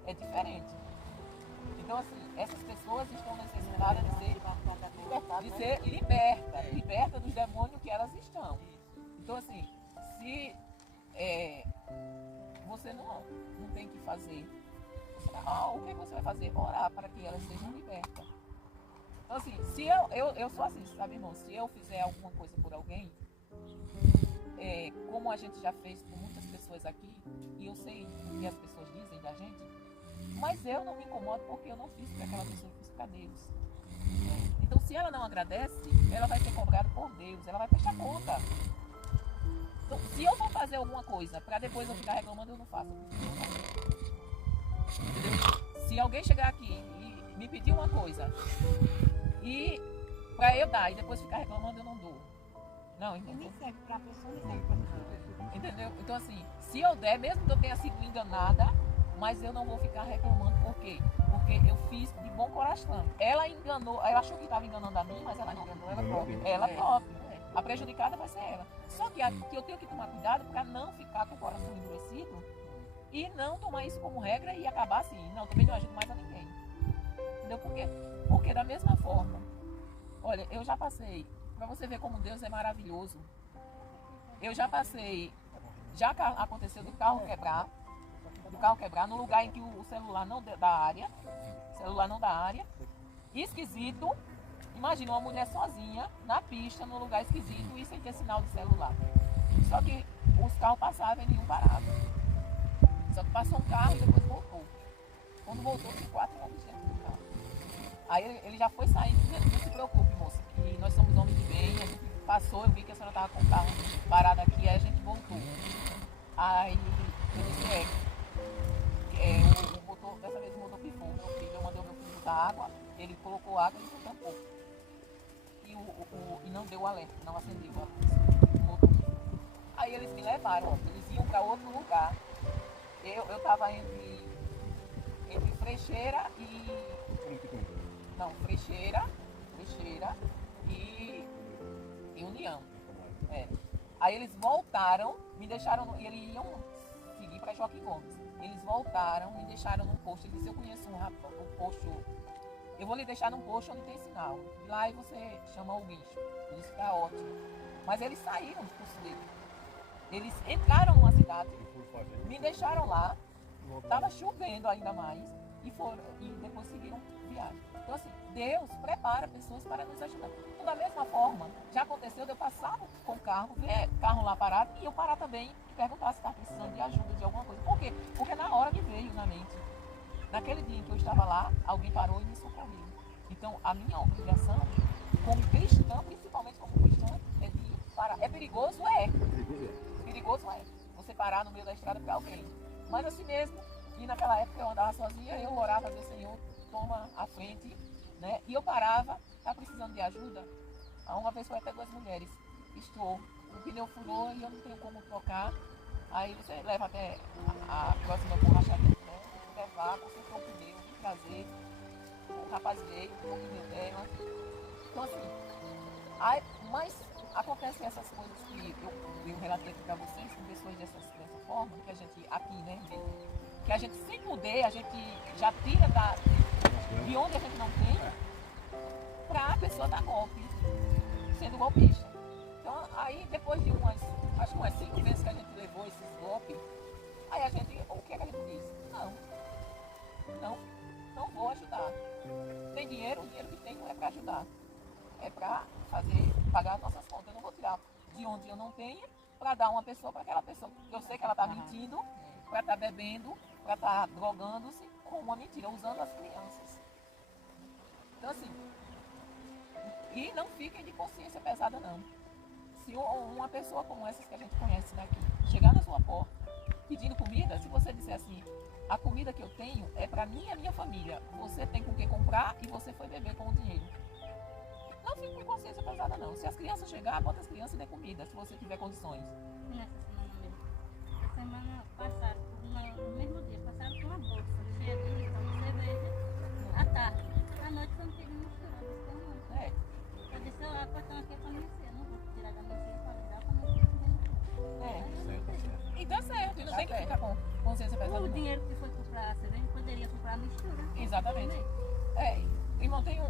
É diferente. Então, assim, essas pessoas estão necessitadas de ser libertas dos demônios que elas estão. Então, assim, se você não tem que fazer, o que você vai fazer? Orar para que elas sejam libertas. Então, assim, se eu sou assim, sabe, irmão? Se eu fizer alguma coisa por alguém, como a gente já fez com muitas pessoas aqui, e eu sei o que as pessoas dizem da gente, mas eu não me incomodo porque eu não fiz para aquela pessoa, eu fiz para Deus. Então, se ela não agradece, ela vai ser cobrada por Deus, ela vai prestar conta. Então, se eu vou fazer alguma coisa para depois eu ficar reclamando, eu não faço. Entendeu? Se alguém chegar aqui e me pedir uma coisa e para eu dar e depois ficar reclamando, eu não dou. Não, entendeu? Nem serve pra pessoa, nem serve pra pessoa. Entendeu? Então, assim, se eu der, mesmo que eu tenha sido enganada, mas eu não vou ficar reclamando. Por quê? Porque eu fiz de bom coração. Ela enganou, ela achou que estava enganando a mim, mas ela não enganou ela própria. Ela própria. A prejudicada vai ser ela. Só que eu tenho que tomar cuidado para não ficar com o coração endurecido e não tomar isso como regra e acabar assim. Não, também não ajudo mais a ninguém. Entendeu? Porque da mesma forma, olha, eu já passei, para você ver como Deus é maravilhoso, eu já passei, já aconteceu do carro quebrar no lugar em que o celular não dá área, esquisito. Imagina uma mulher sozinha na pista, num lugar esquisito e sem ter sinal de celular. Só que os carros passavam e nenhum parava. Só que passou um carro e depois voltou. Quando voltou, tinha 4 homens dentro do carro. Aí ele já foi saindo dizendo: não se preocupe, moça, que nós somos homens de bem. A gente passou, eu vi que a senhora estava com o carro parado aqui, aí a gente voltou. Aí eu disse: o motor, dessa vez o motor pifou. Meu filho, eu mandei o meu filho botar água, ele colocou água e ele tampou. E não deu o alerta, não acendeu a luz. O motor pifou. Aí eles me levaram, eles iam para outro lugar. Eu estava entre Frecheira e. Não, Frecheira e União. Aí eles voltaram, me deixaram. E eles iam seguir para Joaquim Gomes. Eles voltaram, me deixaram num posto. Ele disse: eu conheço um posto. Eu vou lhe deixar num posto onde tem sinal. Lá e você chama o bicho. Ele disse: tá ótimo. Mas eles saíram do curso dele. Eles entraram numa cidade, me deixaram lá, estava chovendo ainda mais, e depois seguiram viagem. Então, assim, Deus prepara pessoas para nos ajudar. Então, da mesma forma, já aconteceu de eu passar com o carro, ver carro lá parado, e eu parar também e perguntar se estava precisando de ajuda, de alguma coisa. Por quê? Porque na hora me veio na mente. Naquele dia em que eu estava lá, alguém parou e me socorreu. Então, a minha obrigação, como cristã, principalmente como cristã, é de parar. É perigoso? É. Perigoso é você parar no meio da estrada para alguém. Mas assim mesmo, e naquela época eu andava sozinha, eu orava a Deus: Senhor, toma a frente, né? E eu parava, tá precisando de ajuda. Uma vez foi até 2 mulheres, o pneu furou e eu não tenho como trocar. Aí você leva até a próxima borracharia, né? Levar, consertou o pneu, vim trazer, o rapaz veio, o pneu dela. Então assim, mas acontecem essas coisas que eu relatei aqui para vocês, com pessoas dessa forma, que a gente aqui, né, que a gente sem poder, a gente já tira de onde a gente não tem, para a pessoa dar golpe, sendo golpista. Então, aí depois de acho que umas 5 vezes que a gente levou esses golpes, aí o que é que a gente diz? Não vou ajudar. Tem dinheiro, o dinheiro que tem não é para ajudar. É para pagar as nossas contas. Eu não vou tirar de onde eu não tenho para dar uma pessoa para aquela pessoa. Eu sei que ela está mentindo, para estar bebendo, para estar drogando-se com uma mentira, usando as crianças. Então assim, e não fiquem de consciência pesada não. Se uma pessoa como essas que a gente conhece daqui chegar na sua porta pedindo comida, se você disser assim: a comida que eu tenho é para mim e a minha família, você tem com que comprar e você foi beber com o dinheiro. Não fique com consciência pesada, não. Se as crianças chegarem, bota as crianças e dê comida, se você tiver condições. Nessa semana mesmo. Essa semana passaram, no mesmo dia, passaram com uma bolsa cheia de lição de cerveja à tarde. À noite foi me pedindo misturando. É. Eu disse, a portão aqui é para mexer, eu não vou tirar da mexer para dar para mexer. É. E tá certo, e não tem que ficar com consciência pesada. O não. dinheiro que foi comprar a cerveja poderia comprar a mistura. Exatamente. É, irmão, tem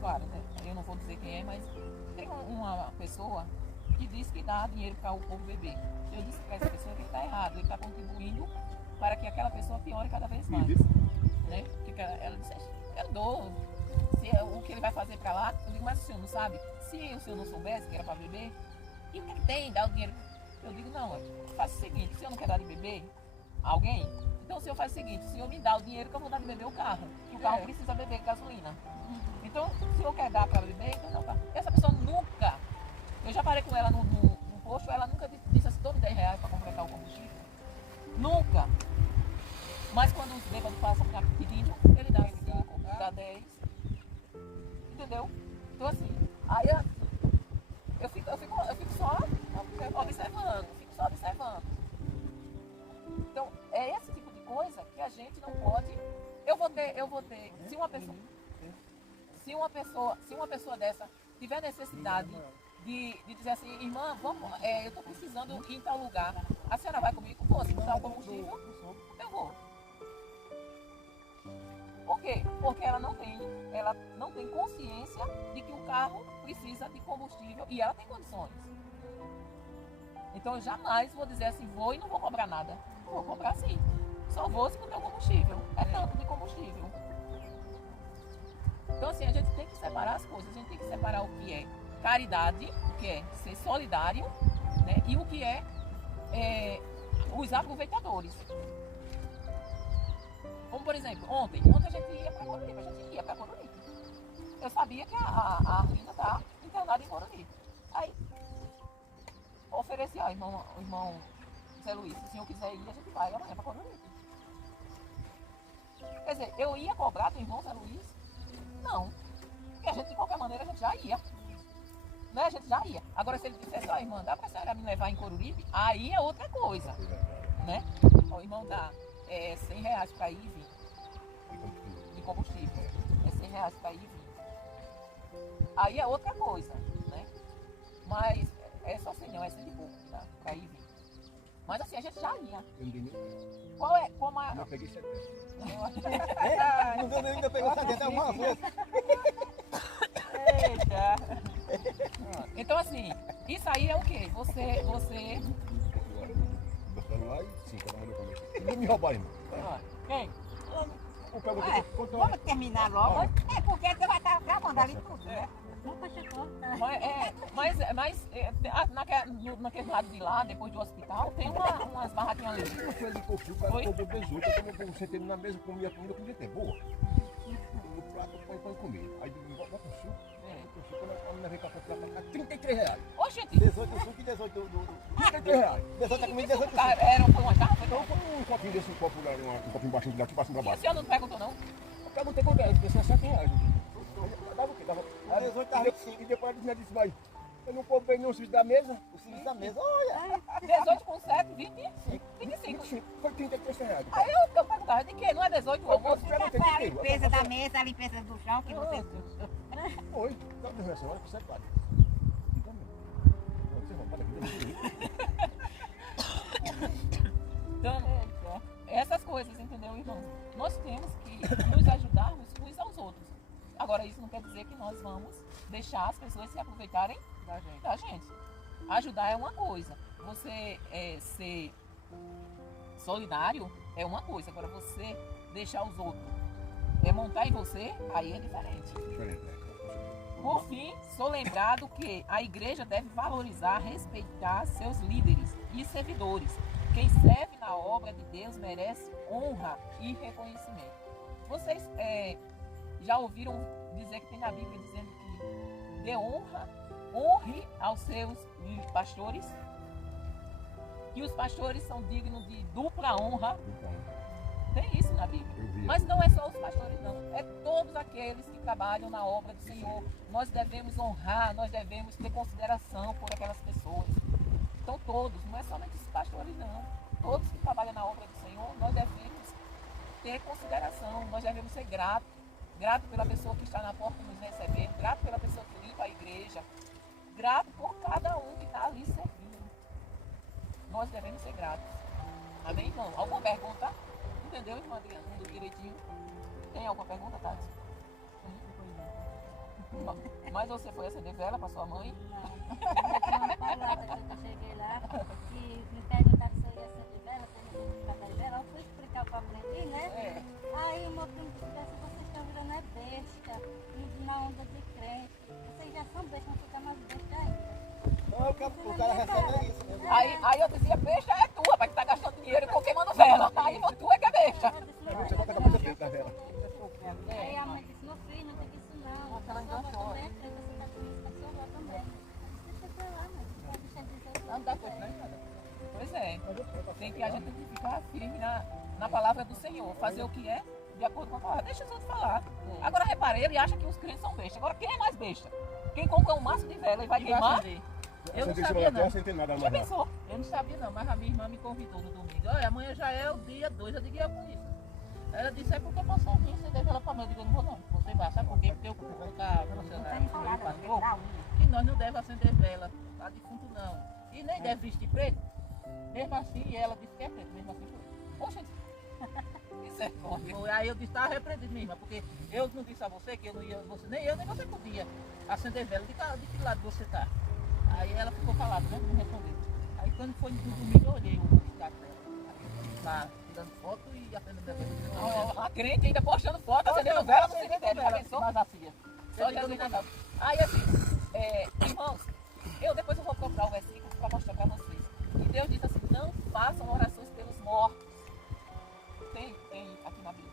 claro, né? Eu não vou dizer quem é, mas tem uma pessoa que diz que dá dinheiro para o povo beber. Eu disse para essa pessoa que ele está errado, ele está contribuindo para que aquela pessoa piore cada vez mais. Né? Porque ela disse, eu dou. O que ele vai fazer para lá, eu digo, mas o senhor não sabe? Se o senhor não soubesse que era para beber, e o que tem? Dá o dinheiro. Eu digo, não, faça o seguinte, se eu não quer dar de beber a alguém, então o senhor faz o seguinte, o senhor me dá o dinheiro que eu vou dar de beber o carro, que o carro precisa beber gasolina. Então, se o senhor quer dar para beber, então não, tá. Essa pessoa nunca, eu já parei com ela no posto, ela nunca disse assim, todo R$10 para completar o combustível. Nunca. Mas quando os bêbados passam pedindo, ele dá 5, dá 10. Entendeu? Então assim, aí eu fico só observando. Então, é esse tipo de coisa que a gente não pode. Eu vou ter, se uma pessoa dessa tiver necessidade de dizer assim, irmã, vamos, eu estou precisando ir em tal lugar, a senhora vai comigo? Vou, se botar o combustível, eu vou. Por quê? Porque ela não tem consciência de que o carro precisa de combustível e ela tem condições. Então eu jamais vou dizer assim, vou e não vou cobrar nada. Vou cobrar sim. Só vou se botar o combustível. É tanto de combustível. Então assim, a gente tem que separar as coisas. A gente tem que separar o que é caridade, o que é ser solidário, né? E o que é os aproveitadores. Como por exemplo, ontem a gente ia para Coruripe. Eu sabia que a Arlinda está internada em Coruripe. Aí, ofereci ao irmão Zé Luiz, se o senhor quiser ir, a gente vai amanhã para Coruripe. Quer dizer, eu ia cobrar do irmão Zé Luiz? Não. Porque a gente, de qualquer maneira, a gente já ia. Né? A gente já ia. Agora, se ele dissesse, ó, irmã, dá para a senhora me levar em Coruripe? Aí é outra coisa. Né? O irmão dá R$100 para ir e vir. De combustível. É R$100 para ir e vir. Aí é outra coisa, né? Mas é só 100 não, é 100 e pouco, tá? Para ir e vir. Mas assim, a gente já ia. Como é? Não peguei 70. Não deu nem ainda pegou 70, é uma vez. Eita! Então assim, isso aí é o quê? Você... Meu celular e 5 da manhã comigo. Não me roubaram, irmão. Quem? O cara Vamos terminar logo. É porque você vai estar gravando ali tudo, né? Nunca chegou. Naquele lado de lá, depois do hospital, tem umas barraquinhas ali. Eu fui ali com o fio, o cara Oi? cobrou 18, eu sentei na mesa, comia comida até boa. No prato eu põe comida. Aí eu digo, bota o suco. Quando eu levei café pra cá, R$33. Oxente! 18 suco e 18 do... R$33. 18 tá comendo 18 suco. Foi uma garrafa? Então foi um copinho desse, um copinho baixinho daqui, passa pra E o baixo. senhor não perguntou, não? Eu perguntei quanto é, eu disse R$7. Dava o quê? Dava... Aí 18 tá 25. E depois a disse, vai, eu não comprei nenhum serviço da mesa. O serviço da mesa, olha. 18 com 7, 25. 25. Foi R$33. Aí eu perguntava, de quê? Não é 18 o almoço? perguntei Foi a de quê? limpeza da mesa, a limpeza do chão que você... Oi, dá uma reação, olha que você é claro. Então, você não pode aqui. Então, essas coisas, entendeu, irmão? Nós temos que nos ajudarmos uns aos outros. Agora, isso não quer dizer que nós vamos deixar as pessoas se aproveitarem da gente. Ajudar é uma coisa. Você ser solidário é uma coisa. Agora, você deixar os outros montar em você, aí é diferente. Diferente, né? Por fim, sou lembrado que a igreja deve valorizar, respeitar seus líderes e servidores. Quem serve na obra de Deus merece honra e reconhecimento. Vocês já ouviram dizer que tem na Bíblia dizendo que dê honre aos seus pastores? Que os pastores são dignos de dupla honra. Tem isso na Bíblia. Mas não é só os pastores, não. É todos aqueles que trabalham na obra do Senhor. Nós devemos honrar, nós devemos ter consideração por aquelas pessoas. Então todos, não é somente os pastores não. Todos que trabalham na obra do Senhor, nós devemos ter consideração, nós devemos ser gratos. Grato pela pessoa que está na porta nos recebendo, grato pela pessoa que limpa a igreja, grato por cada um que está ali servindo. Nós devemos ser gratos. Amém, irmão? Alguma pergunta? Entendeu, irmã Adriana? Tudo direitinho? Tem alguma pergunta, Tati? Mas você foi acender vela para sua mãe? Não, palavra quando eu cheguei lá, que me perguntaram se eu ia acender vela, se eu ia acender vela, eu fui explicar o que eu aprendi, né? É. Aí o meu primo disse, vocês estão virando é besta, na onda de crente, vocês já são bestas, não ficam mais bestas ainda. Não, o cara recebe isso mesmo. Aí eu dizia, besta é tua, vai que tá gastando dinheiro com queimando vela. Aí tu é que é besta. Você vai cada coisa dentro da vela. Aí a mãe disse, meu filho, não tem que isso não. Nossa, ela Sua avó enganchou, também é crente, você tá com isso com a sua avó também. Deixa pra lá, mãe. Deixa dizer Não dá coisa, né? Pois é. A gente tem que ficar firme na palavra do Senhor. Fazer o que é de acordo com a palavra. Deixa os outros falar. Agora reparei, ele acha que os crentes são bestas. Agora quem é mais besta? Quem compra um maço de vela e vai queimar? Eu não Você sabia não. sem ter nada Já mais lá. pensou? Eu não sabia não, mas a minha irmã me convidou no domingo. Olha, amanhã já é o dia 2, eu digo, e eu com isso. Ela disse, é porque passou vir, você deve ela pra mim. Eu digo, eu não vou não. Você vai, sabe por quê? Porque eu vou colocar funcionário, pastor, e nós não devemos acender vela para defunto não. E nem deve vestir preto. Mesmo assim, ela disse que é preto, mesmo assim foi. Poxa, isso é forte. Aí eu disse, tá repreendido, minha irmã, porque eu não disse a você que eu não ia, você, nem eu, nem você podia acender vela. De que lado você tá? Aí ela ficou calada, né? Não respondeu. Aí quando foi no domingo eu olhei o status dela. Tá tirando foto e acendendo vela. A crente ainda postando foto, acendendo vela, você entendeu? Já pensou? Nas bacias. Só Jesus na mão. Aí assim, irmãos, depois eu vou procurar o versículo para mostrar para vocês. E Deus diz assim, não façam orações pelos mortos. Tem aqui na Bíblia.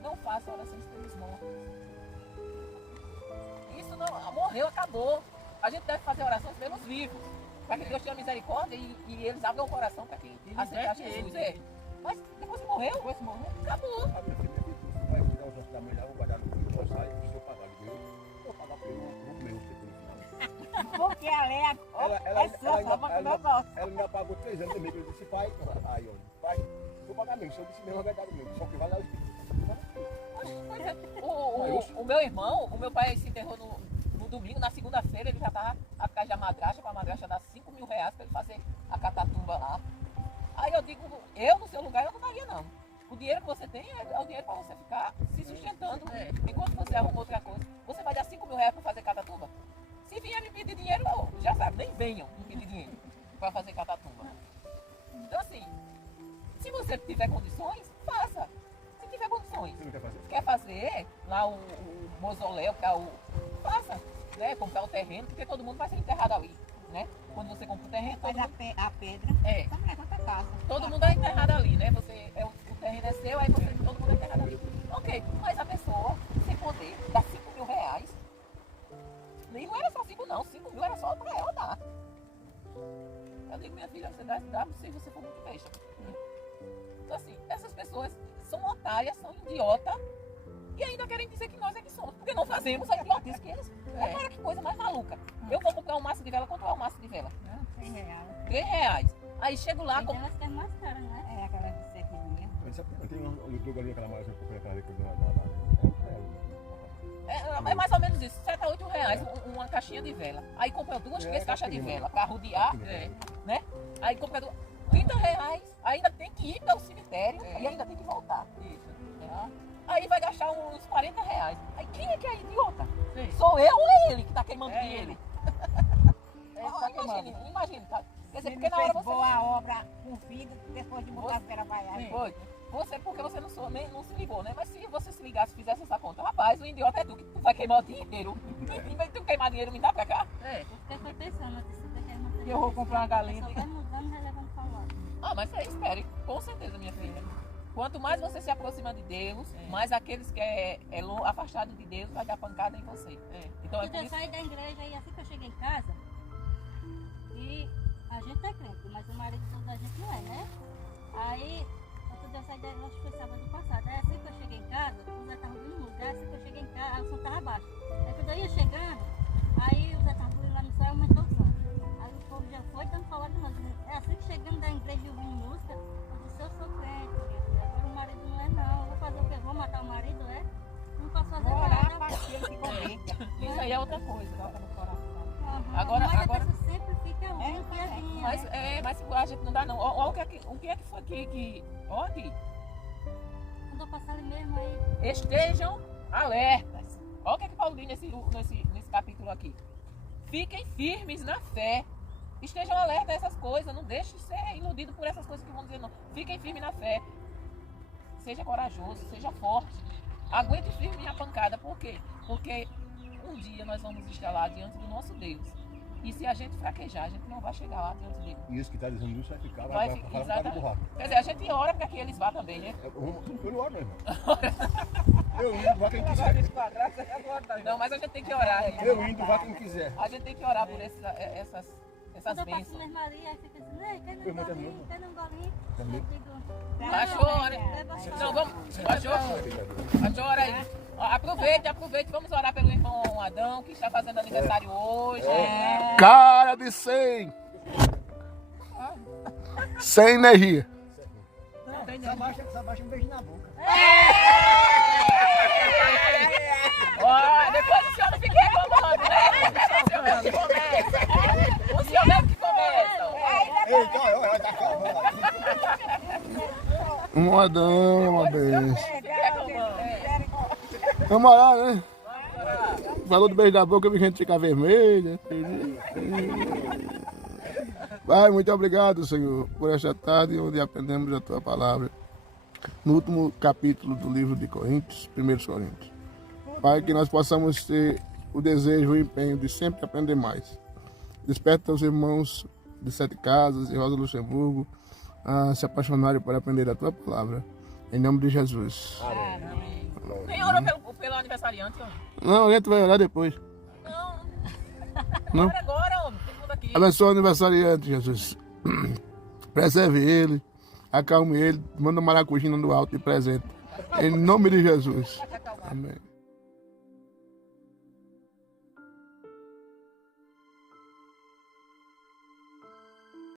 Não façam orações pelos mortos. Isso não, morreu, acabou. A gente deve fazer orações pelos vivos. Para que Deus tenha misericórdia e eles abram o coração para que aceitar Jesus. Mas depois que morreu, acabou. A minha filha disse, vai tirar os ossos da mulher, vou guardar no fim, vou sair, se eu pagar. Eu vou pagar pelo meu, depois no final. Porque a Leia Ela é sua, só para comer o nosso. Ela me pagou 3 anos comigo. Eu disse, pai, aí, ó, pai, vou pagar mesmo. Se eu disse mesmo, é verdade mesmo. Só que vai lá o espírito. Pois é. O meu irmão, o meu pai se enterrou no domingo, na segunda-feira ele já estava atrás da madrasta, para a madrasta dar 5 mil reais para ele fazer a catatumba lá. Aí eu digo, eu no seu lugar eu não daria não. O dinheiro que você tem é o dinheiro para você ficar se sustentando. Enquanto você arruma outra coisa, você vai dar 5 mil reais para fazer catatumba. Se vier me pedir dinheiro, já sabe, nem venham me pedir dinheiro para fazer catatumba. Então assim, se você tiver condições, faça. Se tiver condições. Você não quer fazer? Quer fazer lá o mausoléu, faça, né? Comprar o terreno, porque todo mundo vai ser enterrado ali, né? Quando você compra o terreno, todo Faz mundo, a pedra. é, Também é quanto a casa. todo mundo é enterrado ali, né? O terreno é seu, aí todo mundo é enterrado ali. Ok, mas a pessoa, sem poder, dá 5 mil reais. Nem não era só 5 não, 5 mil era só para ela dar. Eu digo, minha filha, você dá se você for muito besta. Então assim, essas pessoas são otárias, são idiotas e ainda querem dizer que nós é que somos, porque não fazemos a idiotice que eles. Agora que coisa mais maluca. Eu vou comprar um maço de vela, quanto é um maço de vela? R$100. 3 reais. Aí chego lá, Tem delas que é mais cara, né? É aquela de sequinha. Eu tenho um YouTube ali, aquela mais eu comprei aquela ali que eu dou é mais ou menos isso, 7 a 8 reais uma caixinha de vela. Aí compra 2, 3 caixas de vela, carro de ar, né? Aí compra 30 reais, ainda tem que ir para o cemitério e ainda tem que voltar. Isso. Aí vai gastar uns 40 reais. Aí quem é que é idiota? Sim. Sou eu ou é ele que está queimando É dinheiro? ele. Imagine, tá? Quer dizer, Ele porque na hora fez você... boa obra com filho, depois de botar as trabalhar. Foi. Porque você não se ligou, né? Mas se você se ligasse, fizesse essa conta, rapaz, o idiota é tu, que tu vai queimar o dinheiro. Em vez de tu queimar dinheiro, me dá pra cá. É. Eu fiquei pensando, eu disse, você quer manter. Eu vou comprar uma galinha. Só vai mudando e vai levando pra lá. Ah, mas aí espere, com certeza, minha filha. Quanto mais você se aproxima de Deus, mais aqueles que é afastado de Deus vai dar pancada em você. Então é Quando por eu isso. saí da igreja e assim que eu cheguei em casa, e a gente é crente, mas o marido todo a gente não é, né? Aí, quando eu saí da igreja, acho que foi sábado passado. Aí assim que eu cheguei em casa, o Zé estava no lugar, assim que eu cheguei em casa, estava baixo. Aí quando eu ia chegando, aí o Zé Tartulho lá no céu aumentou o som. Aí o povo já foi dando palavra de nós. É assim que chegando da igreja e ouvindo música, eu disse, eu sou crente, minha filha. Agora o marido não é não. Eu vou fazer o quê? Vou matar o marido, é? Não posso fazer Orar nada. para aquele que comenta. Isso aí é outra coisa. Coloca no coração. Aham, Agora- mas agora- a pessoa sempre fica ruim, piadinha. Mas a gente não dá não. Olha o que é que foi que... Olha aqui. Quando eu passar ali mesmo, aí... Estejam alertas. Olha o que é que Paulo diz nesse capítulo aqui. Fiquem firmes na fé. Estejam alertas a essas coisas. Não deixe de ser iludido por essas coisas que vão dizer não. Fiquem firmes na fé. Seja corajoso, seja forte. Aguente firme a pancada. Por quê? Porque um dia nós vamos estar lá diante do nosso Deus. E se a gente fraquejar, a gente não vai chegar lá diante dele. E esse que está dizendo isso vai ficar, Vai vai ficar, falar exatamente. do borracho. Quer dizer, a gente ora para que eles vá também, né? Eu não oro mesmo. Eu indo, vai quem quiser. Não, mas a gente tem que orar. Né? Eu indo, vai quem quiser. A gente tem que orar por essas Quando eu passo bênçãos. mesmo ali, aí fica assim, "Ei, quer Eu não vou ter golinho, mesmo. quer não golinho?" Também. Eu digo, Cachorro, né? leva só. Não, vamos. Cachorro aí. Ó, aproveite, vamos orar pelo irmão Adão, que está fazendo aniversário hoje. Cara de 100. Sem energia. Essa baixa um beijo na boca. Ó, depois o senhor não fica reclamando, né? O senhor mesmo que começa. O senhor mesmo que começa. Eita, olha, tá acabando. Um modão, uma benção. Fica reclamando. Vamos orar, né? Falou do beijo da boca, eu vi gente ficar vermelha. Pai, muito obrigado, Senhor, por esta tarde onde aprendemos a Tua palavra. No último capítulo do livro de Coríntios, 1 Coríntios. Pai, que nós possamos ter o desejo e o empenho de sempre aprender mais. Desperta os irmãos de Sete Casas e Rosa Luxemburgo a se apaixonarem por aprender a Tua palavra. Em nome de Jesus. Nem orou pelo aniversariante, homem. Não, a gente vai orar depois. Não? Ora agora, homem. Todo mundo aqui. Abençoa o aniversariante, Jesus. Preserve ele, acalme ele, manda um maracujina do alto de presente. Em nome de Jesus. Amém.